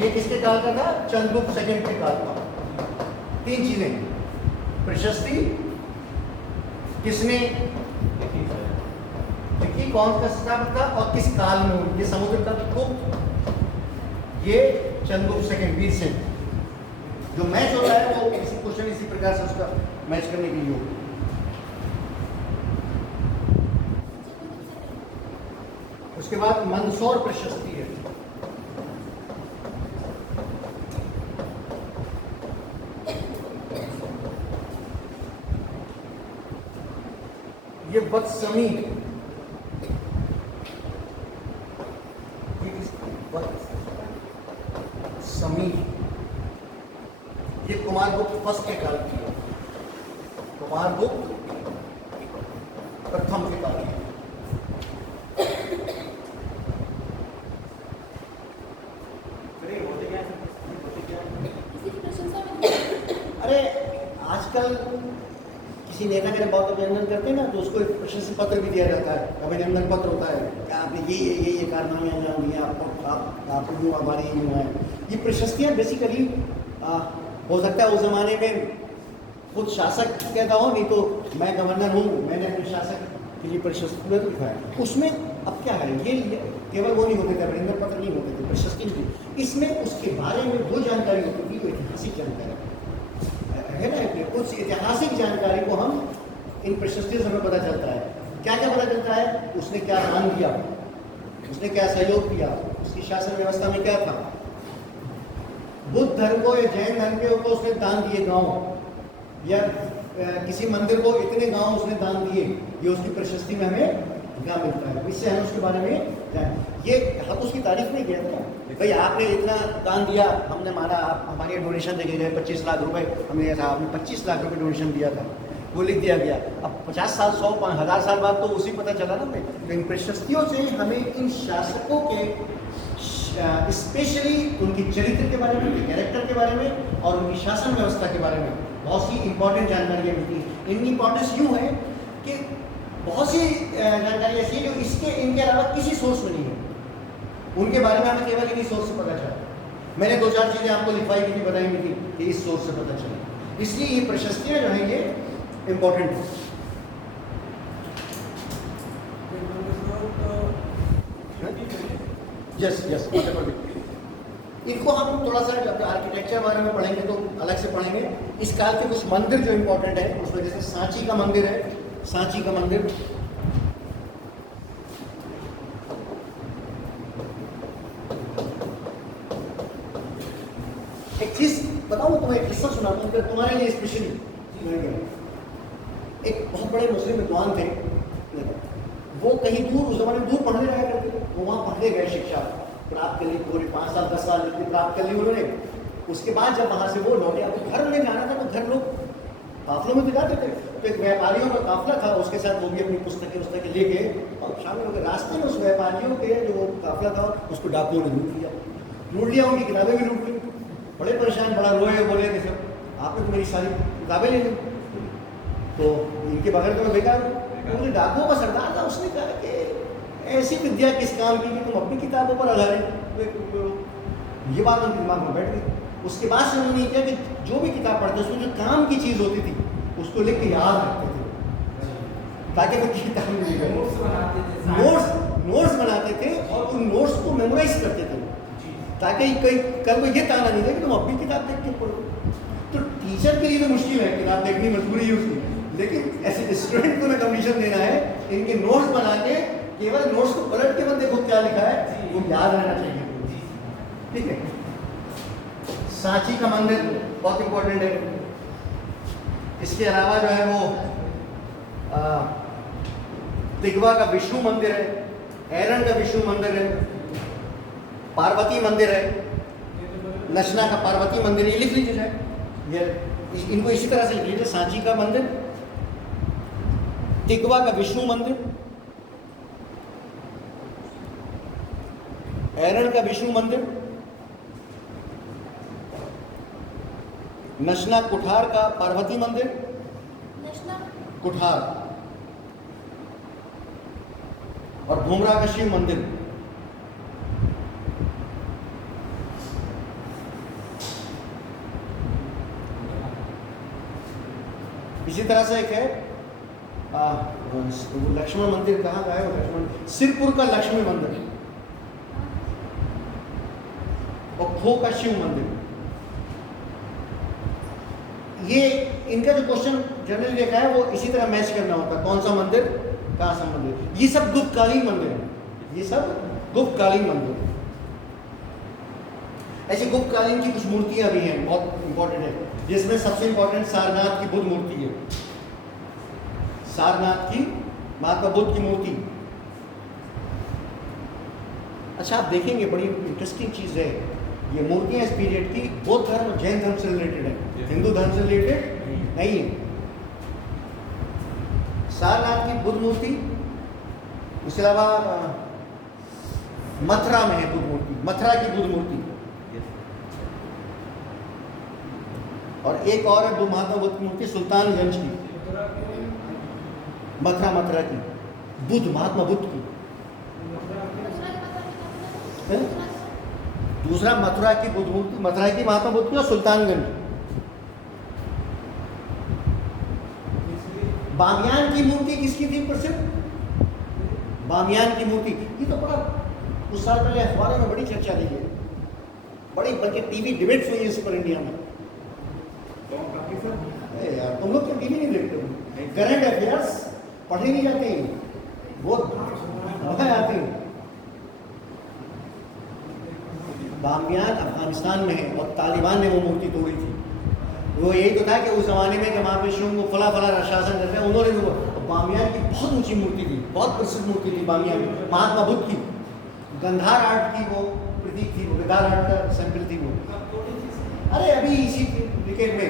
ये किसके काल का था? चंद्रगुप्त सेकंड के काल का। तीन चीजें, प्रशस्ति किसने लिखी, कौन का स्थापक था और किस काल में हुई। ये समुद्र का गुप्त, ये चंद्रगुप्त सेकंड, वीरसेन। जो मैच होता है वो किसी क्वेश्चन इसी प्रकार से उसका मैच करने के लिए हो। उसके बाद मंदसौर प्रशस्ति है, ये वत्समी, वत्समी, ये कुमारगुप्त फर्स्ट के काल की है, कुमारगुप्त प्रथम के काल की। अरे आजकल किसी नेता के बहुत अभिनंदन करते हैं ना, तो उसको एक प्रशस्ति पत्र भी दिया जाता है, अभिनंदन पत्र होता है कि आपने ये कारनामे अंजाम दिया, आपको जो हमारे जो है ये प्रशस्तियाँ बेसिकली हो सकता है उस जमाने में खुद शासक कहता हो, नहीं तो मैं गवर्नर हूँ, मैंने अपने शासक के लिए प्रशस्ति पत्र दिखाया। उसमें अब क्या है, ये केवल वो नहीं होते थे, अभिनंदन पत्र नहीं होते थे, प्रशस्ति नहीं थी। इसमें उसके बारे में वो जानकारी होती थी, वो ऐतिहासिक जानकारी है ना, कुछ ऐतिहासिक जानकारी को हम इन प्रशस्तियों से हमें पता चलता है। क्या क्या पता चलता है? उसने क्या दान दिया, उसने क्या सहयोग किया, उसकी शासन व्यवस्था में क्या था, बुद्ध धर्म को या जैन धर्म के ऊपर उसने दान दिए गांव, या किसी मंदिर को इतने गांव उसने दान दिए, ये उसकी प्रशस्ति में हमें क्या मिलता है। इससे हमें उसके बारे में जान, ये हम उसकी तारीफ नहीं किया था भाई आपने इतना दान दिया, हमने माना आप हमारे डोनेशन देके गए 25 लाख रुपए, हमने ऐसा आपने 25 लाख रुपए डोनेशन दिया था, वो लिख दिया गया। अब 50 साल 100 1000 साल बाद तो उसी पता चला ना भाई। तो इन प्रशस्तियों से हमें इन शासकों के स्पेशली उनकी चरित्र के बारे में, उनके कैरेक्टर के बारे में और उनकी शासन व्यवस्था के बारे में बहुत सी इंपॉर्टेंट जानकारियाँ मिलती हैं। इनकी इंपॉर्टेंस यूँ है कि बहुत सी जानकारी ऐसी है जो इनके अलावा किसी सोर्स में नहीं है, उनके बारे में हमें केवल इन्हीं सोर्स से पता चला। मैंने 2-4 चीज़ें आपको लिखवाई की थी, बताई भी थी कि इस सोर्स से पता चला, इसलिए ये प्रशस्तियाँ जो हैं ये इम्पोर्टेंट है। यस यस, इनको हम थोड़ा सा जब आर्किटेक्चर बारे में पढ़ेंगे तो अलग से पढ़ेंगे। इस काल के कुछ मंदिर जो इम्पोर्टेंट है उसमें जैसे सांची का मंदिर है, सांची का मंदिर एक चीज बताऊँ तुम्हें, एक किस्सा सुनाता हूँ तुम्हारे लिए स्पेशली। एक बहुत बड़े मुस्लिम विद्वान थे, वो कहीं दूर उस जमाने में दूर पढ़ने जाया करते थे, वो वहाँ पढ़ने गए, शिक्षा प्राप्त कर ली, पूरे 5 साल 10 साल प्राप्त कर ली उन्होंने। उसके बाद जब वहाँ से वो लौटे, अब घर में जाना था तो घर लोग काफिलों में तो जाते थे, तो एक व्यापारियों का काफिला था, उसके साथ वो भी अपनी पुस्तकें लेके और शामिल हो गए। रास्ते में उस व्यापारियों के जो काफिला था उसको डाकुओं ने लूट लिया, उनकी किताबें भी लूट ली। बड़े परेशान, बड़ा रोए, बोले कि सर आपने तो मेरी सारी किताबें ले ली, तो इनके बगैर तो मैं बेकार हूँ। मुझे डाकुओं का सरदार था, उसने कहा कि ऐसी विद्या किस काम की कि तुम अपनी किताबों पर आधारित। ये बात उनके दिमाग में बैठ गई। उसके बाद से उन्होंने किया कि जो भी किताब पढ़ते उसमें जो काम की चीज़ होती थी उसको लिख के याद रखते थे, ताकि वो किताब में नोट्स बनाते थे और उन नोट्स को मेमोराइज करते थे, ताकि कई कल को ये ताना नहीं था कि तुम अपनी किताब देख के पढ़ो। तो टीचर के लिए तो मुश्किल है, किताब देखनी मजबूरी है उसकी, लेकिन ऐसे स्टूडेंट को मैं कंडीशन देना है, इनके नोट्स बना के केवल नोट्स को पलट के मत देखो क्या लिखा है, वो याद रहना चाहिए। ठीक है, सांची का मंदिर बहुत इंपॉर्टेंट है। इसके अलावा जो है वो तिगवा का विष्णु मंदिर है, एरन का विष्णु मंदिर है, पार्वती मंदिर है, नशना का पार्वती मंदिर, ये लिख लीजिए है ये, इनको इसी तरह से लिख लीजिए। सांची का मंदिर, तिगवा का विष्णु मंदिर, एरन का विष्णु मंदिर, नशना कुठार का पार्वती मंदिर, कुठार, और घुमरा का शिव मंदिर। इसी तरह से एक है लक्ष्मण मंदिर, कहाँ का है वो लक्ष्मण, सिरपुर का लक्ष्मी मंदिर, और खो का शिव मंदिर। ये इनका जो क्वेश्चन जनरली देखा है वो इसी तरह मैच करना होता है, कौन सा मंदिर कहाँ सा मंदिर। ये सब गुप्तकालीन मंदिर है, ये सब गुप्तकालीन मंदिर है। ऐसी गुप्तकालीन की कुछ मूर्तियां भी हैं, बहुत इंपॉर्टेंट है, जिसमें सबसे इंपॉर्टेंट सारनाथ की बुद्ध मूर्ति है। सारनाथ की महात्मा बुद्ध की मूर्ति। अच्छा, आप देखेंगे बड़ी इंटरेस्टिंग चीज है, ये मूर्तियां इस पीरियड की बौद्ध धर्म और जैन धर्म से रिलेटेड है, हिंदू धर्म से रिलेटेड नहीं है। सारनाथ की बुद्ध मूर्ति, उसके अलावा मथुरा में है बुद्ध मूर्ति, मथुरा की बुद्ध मूर्ति, और एक और है महात्मा बुद्ध की मूर्ति सुल्तानगंज की, मथुरा की बुद्ध, महात्मा बुद्ध की। दूसरा मथुरा की बुद्ध मूर्ति, मथुरा की महात्मा बुद्ध की, और सुल्तानगंज। बामियान की मूर्ति किसकी थी प्रसिद्ध? बामियान की मूर्ति, ये तो बड़ा कुछ साल पहले अखबारों में बड़ी चर्चा दी है, बड़ी, बल्कि टीवी डिबेट्स हुई इस पर इंडिया में। अरे यार, तुम लोग क्या टीवी नहीं देखते हो? करंट अफेयर्स पढ़े नहीं जाते, बहुत आते हैं। बामियान अफगानिस्तान में है और तालिबान ने वो मूर्ति तोड़ी थी। वो यही तो था कि उस जमाने में कि वहाँ पे शुरू को फला शासन करते हैं, उन्होंने वो बामियान की बहुत ऊंची मूर्ति थी, बहुत प्रसिद्ध मूर्ति थी बामियान की, महात्मा बुद्ध की। गंधार आर्ट की वो प्रतीक थी, वो गंधार आर्ट का सैंपल थी वो। अरे अभी इसी क्रिकेट में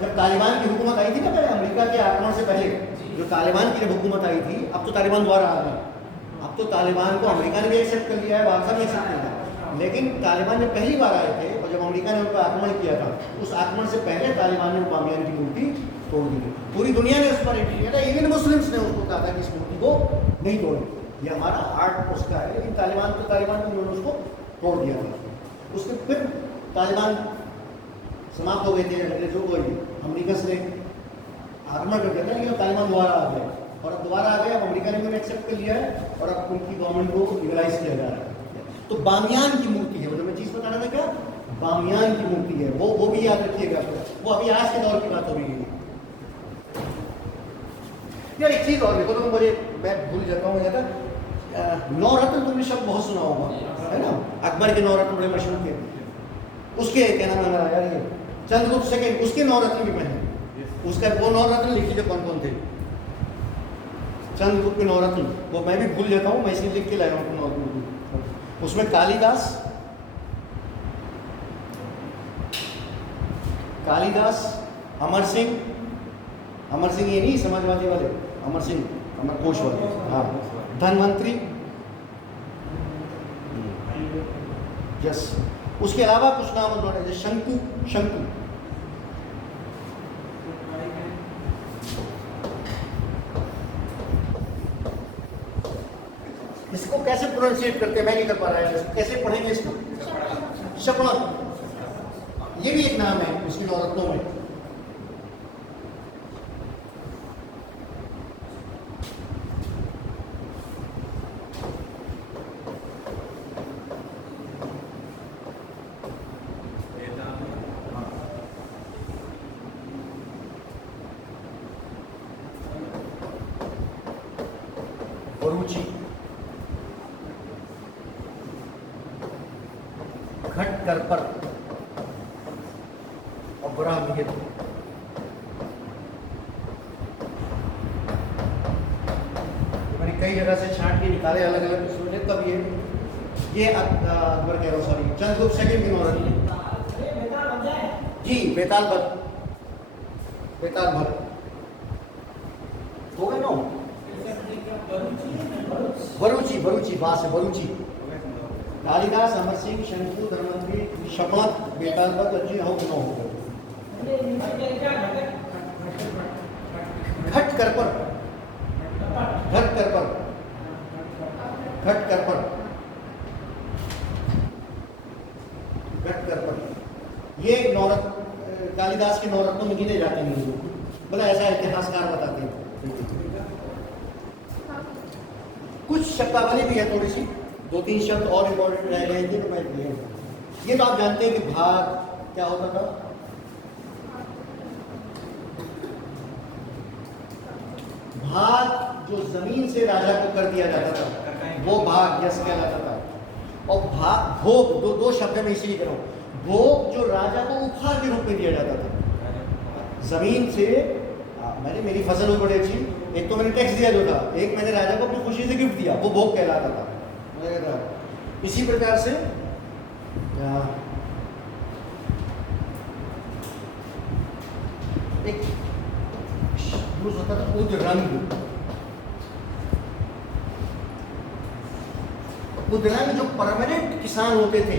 जब तालिबान की हुकूमत आई थी ना, पहले अमेरिका के आक्रमण से पहले जो तालिबान की जब हुकूमत आई थी, अब तो तालिबान दोबारा आ गया। अब तो तालिबान को अमेरिका ने भी एक्सेप्ट कर लिया है, बादशाह ने एक्सेप्ट किया था, लेकिन तालिबान जब पहली बार आए थे और जब अमेरिका ने उन पर आक्रमण किया था, उस आक्रमण से पहले तालिबान ने बामियान की मूर्ति तोड़ दी थी। पूरी दुनिया ने उस पर एंट्री किया था, इवन मुस्लिम्स ने उसको कहा था कि इस मूर्ति को नहीं तोड़े, ये हमारा आर्ट उसका है, लेकिन तालिबान ने उन्होंने उसको तोड़ दिया था। उसके फिर तालिबान समाप्त हो गए थे, जो अमेरिका से आक्रमण कर दिया था, लेकिन तालिबान दोबारा आ गए, और अब दोबारा आ गए, अब अमेरिका ने भी एक्सेप्ट कर लिया है, और अब उनकी गवर्नमेंट को लीगलाइज किया जा रहा है। तो बामियान की मूर्ति है, मतलब मैं चीज बताना था क्या, बामियान की मूर्ति है, वो भी याद रखिएगा। वो अभी आज के दौर की बात हो रही है यार। एक चीज और देखो, तो मुझे मैं भूल जाता हूँ, नवरत्न तुमने शब्द बहुत सुना होगा, है ना, अकबर के नवरत्न बड़े मशहूर थे। उसके क्या नाम है यार, ये चंद्रगुप्त सेकंड, उसके नवरत्न भी पहने, उसका वो नवरत्न लिख लीजिए कौन कौन थे, चंद्रगुप्त के नवरत्न, वो मैं भी भूल जाता हूँ, मैं इसलिए लिख के लाया हूँ नवरत्न। उसमें कालिदास, अमर सिंह ये नहीं समाजवादी वाले, अमर सिंह, अमर कोश वाले, हाँ, धनवंतरी, यस। उसके अलावा कुछ नाम है, शंकु, इसको कैसे प्रोनाउंसिएट करते हैं मैं नहीं कर पा रहा है, कैसे पढ़ेंगे इसको? शपनक, ये भी एक नाम है इसकी नवरत्नों में। रुचि, घटकर पर, और ब्राह्मण, सही जगह से छांट के निकाले अलग अलग किस्मों से, तब ये अकबर कह रहा हूँ, सॉरी, चंद्रगुप्त सेकंड की नौरत जी, बेताल भर, बेताल भर हो गए नो, बरूची, बरूची बात है, बरूची, कालिदास, अमर सिंह, शंकु, धर्मवीर, शपथ, बेताल भर, जी हो कि नो हो, घट कर पर, घट कर पर, घट कर पर, घट कर पर, ये नौरत कालिदास के नौरत्नों में गिने जाते हैं, बोला ऐसा इतिहासकार बताते हैं। कुछ शब्दावली भी है थोड़ी सी, 2-3 शब्द और इम्पोर्टेंट रह गए थे तो मैं ये तो आप जानते हैं कि भाग क्या होता था, भाग जो जमीन से राजा को कर दिया जाता था वो भाग यस कहलाता था, और भाग भोग दो शब्द में इसीलिए कह रहा हूं, भोग जो राजा को उपहार के रूप में दिया जाता था जमीन से। मैंने मेरी फसल हुई बड़ी अच्छी, एक तो मैंने टैक्स दिया जो था, एक मैंने राजा को अपनी खुशी से गिफ्ट दिया, वो भोग कहलाता था। इसी प्रकार से एक यूज होता था उद्रंग, उद्रंग जो परमानेंट किसान होते थे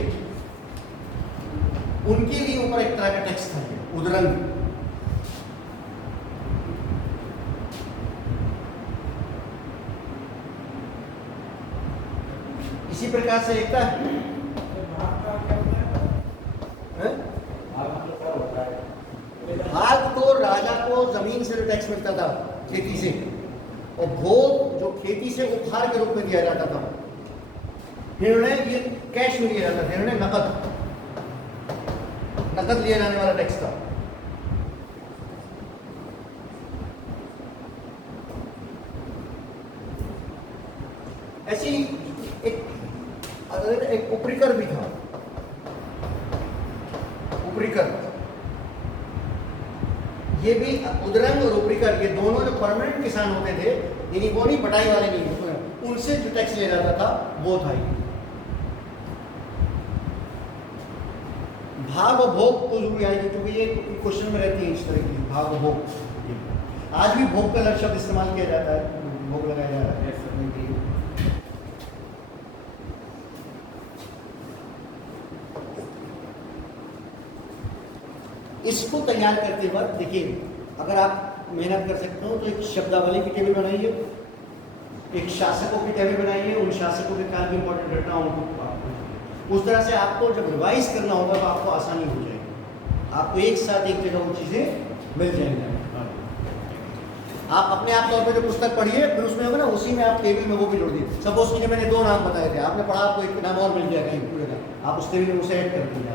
उनके लिए ऊपर एक तरह का टैक्स था उद्रंग। इसी प्रकार से एक भाग तो राजा को जमीन से टैक्स मिलता था खेती से, और भोग जो खेती से उपहार के रूप में दिया जाता था, निर्णय ये कैश में लिया जाता था, निर्णय नकद लिया जाने वाला टैक्स था। ऐसी एक उपरिकर भी था, उपरिकर, ये भी उद्रंग और उपरिकर, ये दोनों जो परमानेंट किसान होते थे, यानी वो नहीं बटाई वाले नहीं, उनसे जो टैक्स लिया जाता था वो था ये। भाग और भोग को जरूर आएगी क्योंकि ये क्वेश्चन में रहती है इस तरह की, भाग और भोग। आज भी भोग का शब्द इस्तेमाल किया जाता है, भोग लगाया जा रहा है। इसको तैयार करते वक्त देखिए, अगर आप मेहनत कर सकते हो तो एक शब्दावली की टेबल बनाइए, एक शासकों की टेबल बनाइए, उन शासकों के काल की इंपॉर्टेंट घटनाओं को उस तरह से आपको जब रिवाइज करना होगा तो आपको आसानी हो जाएगी, आपको एक साथ एक जगह वो चीज़ें मिल जाएंगी। आप अपने आप तौर पे जो पुस्तक पढ़िए, फिर उसमें होगा ना, उसी में आप टेबल में वो भी जोड़ दिए। सपोज कीजिए मैंने 2 नाम बताए थे, आपने पढ़ा, आपको एक नाम और मिल जाएगा, आप उस टेबल में उसे ऐड कर दीजिए।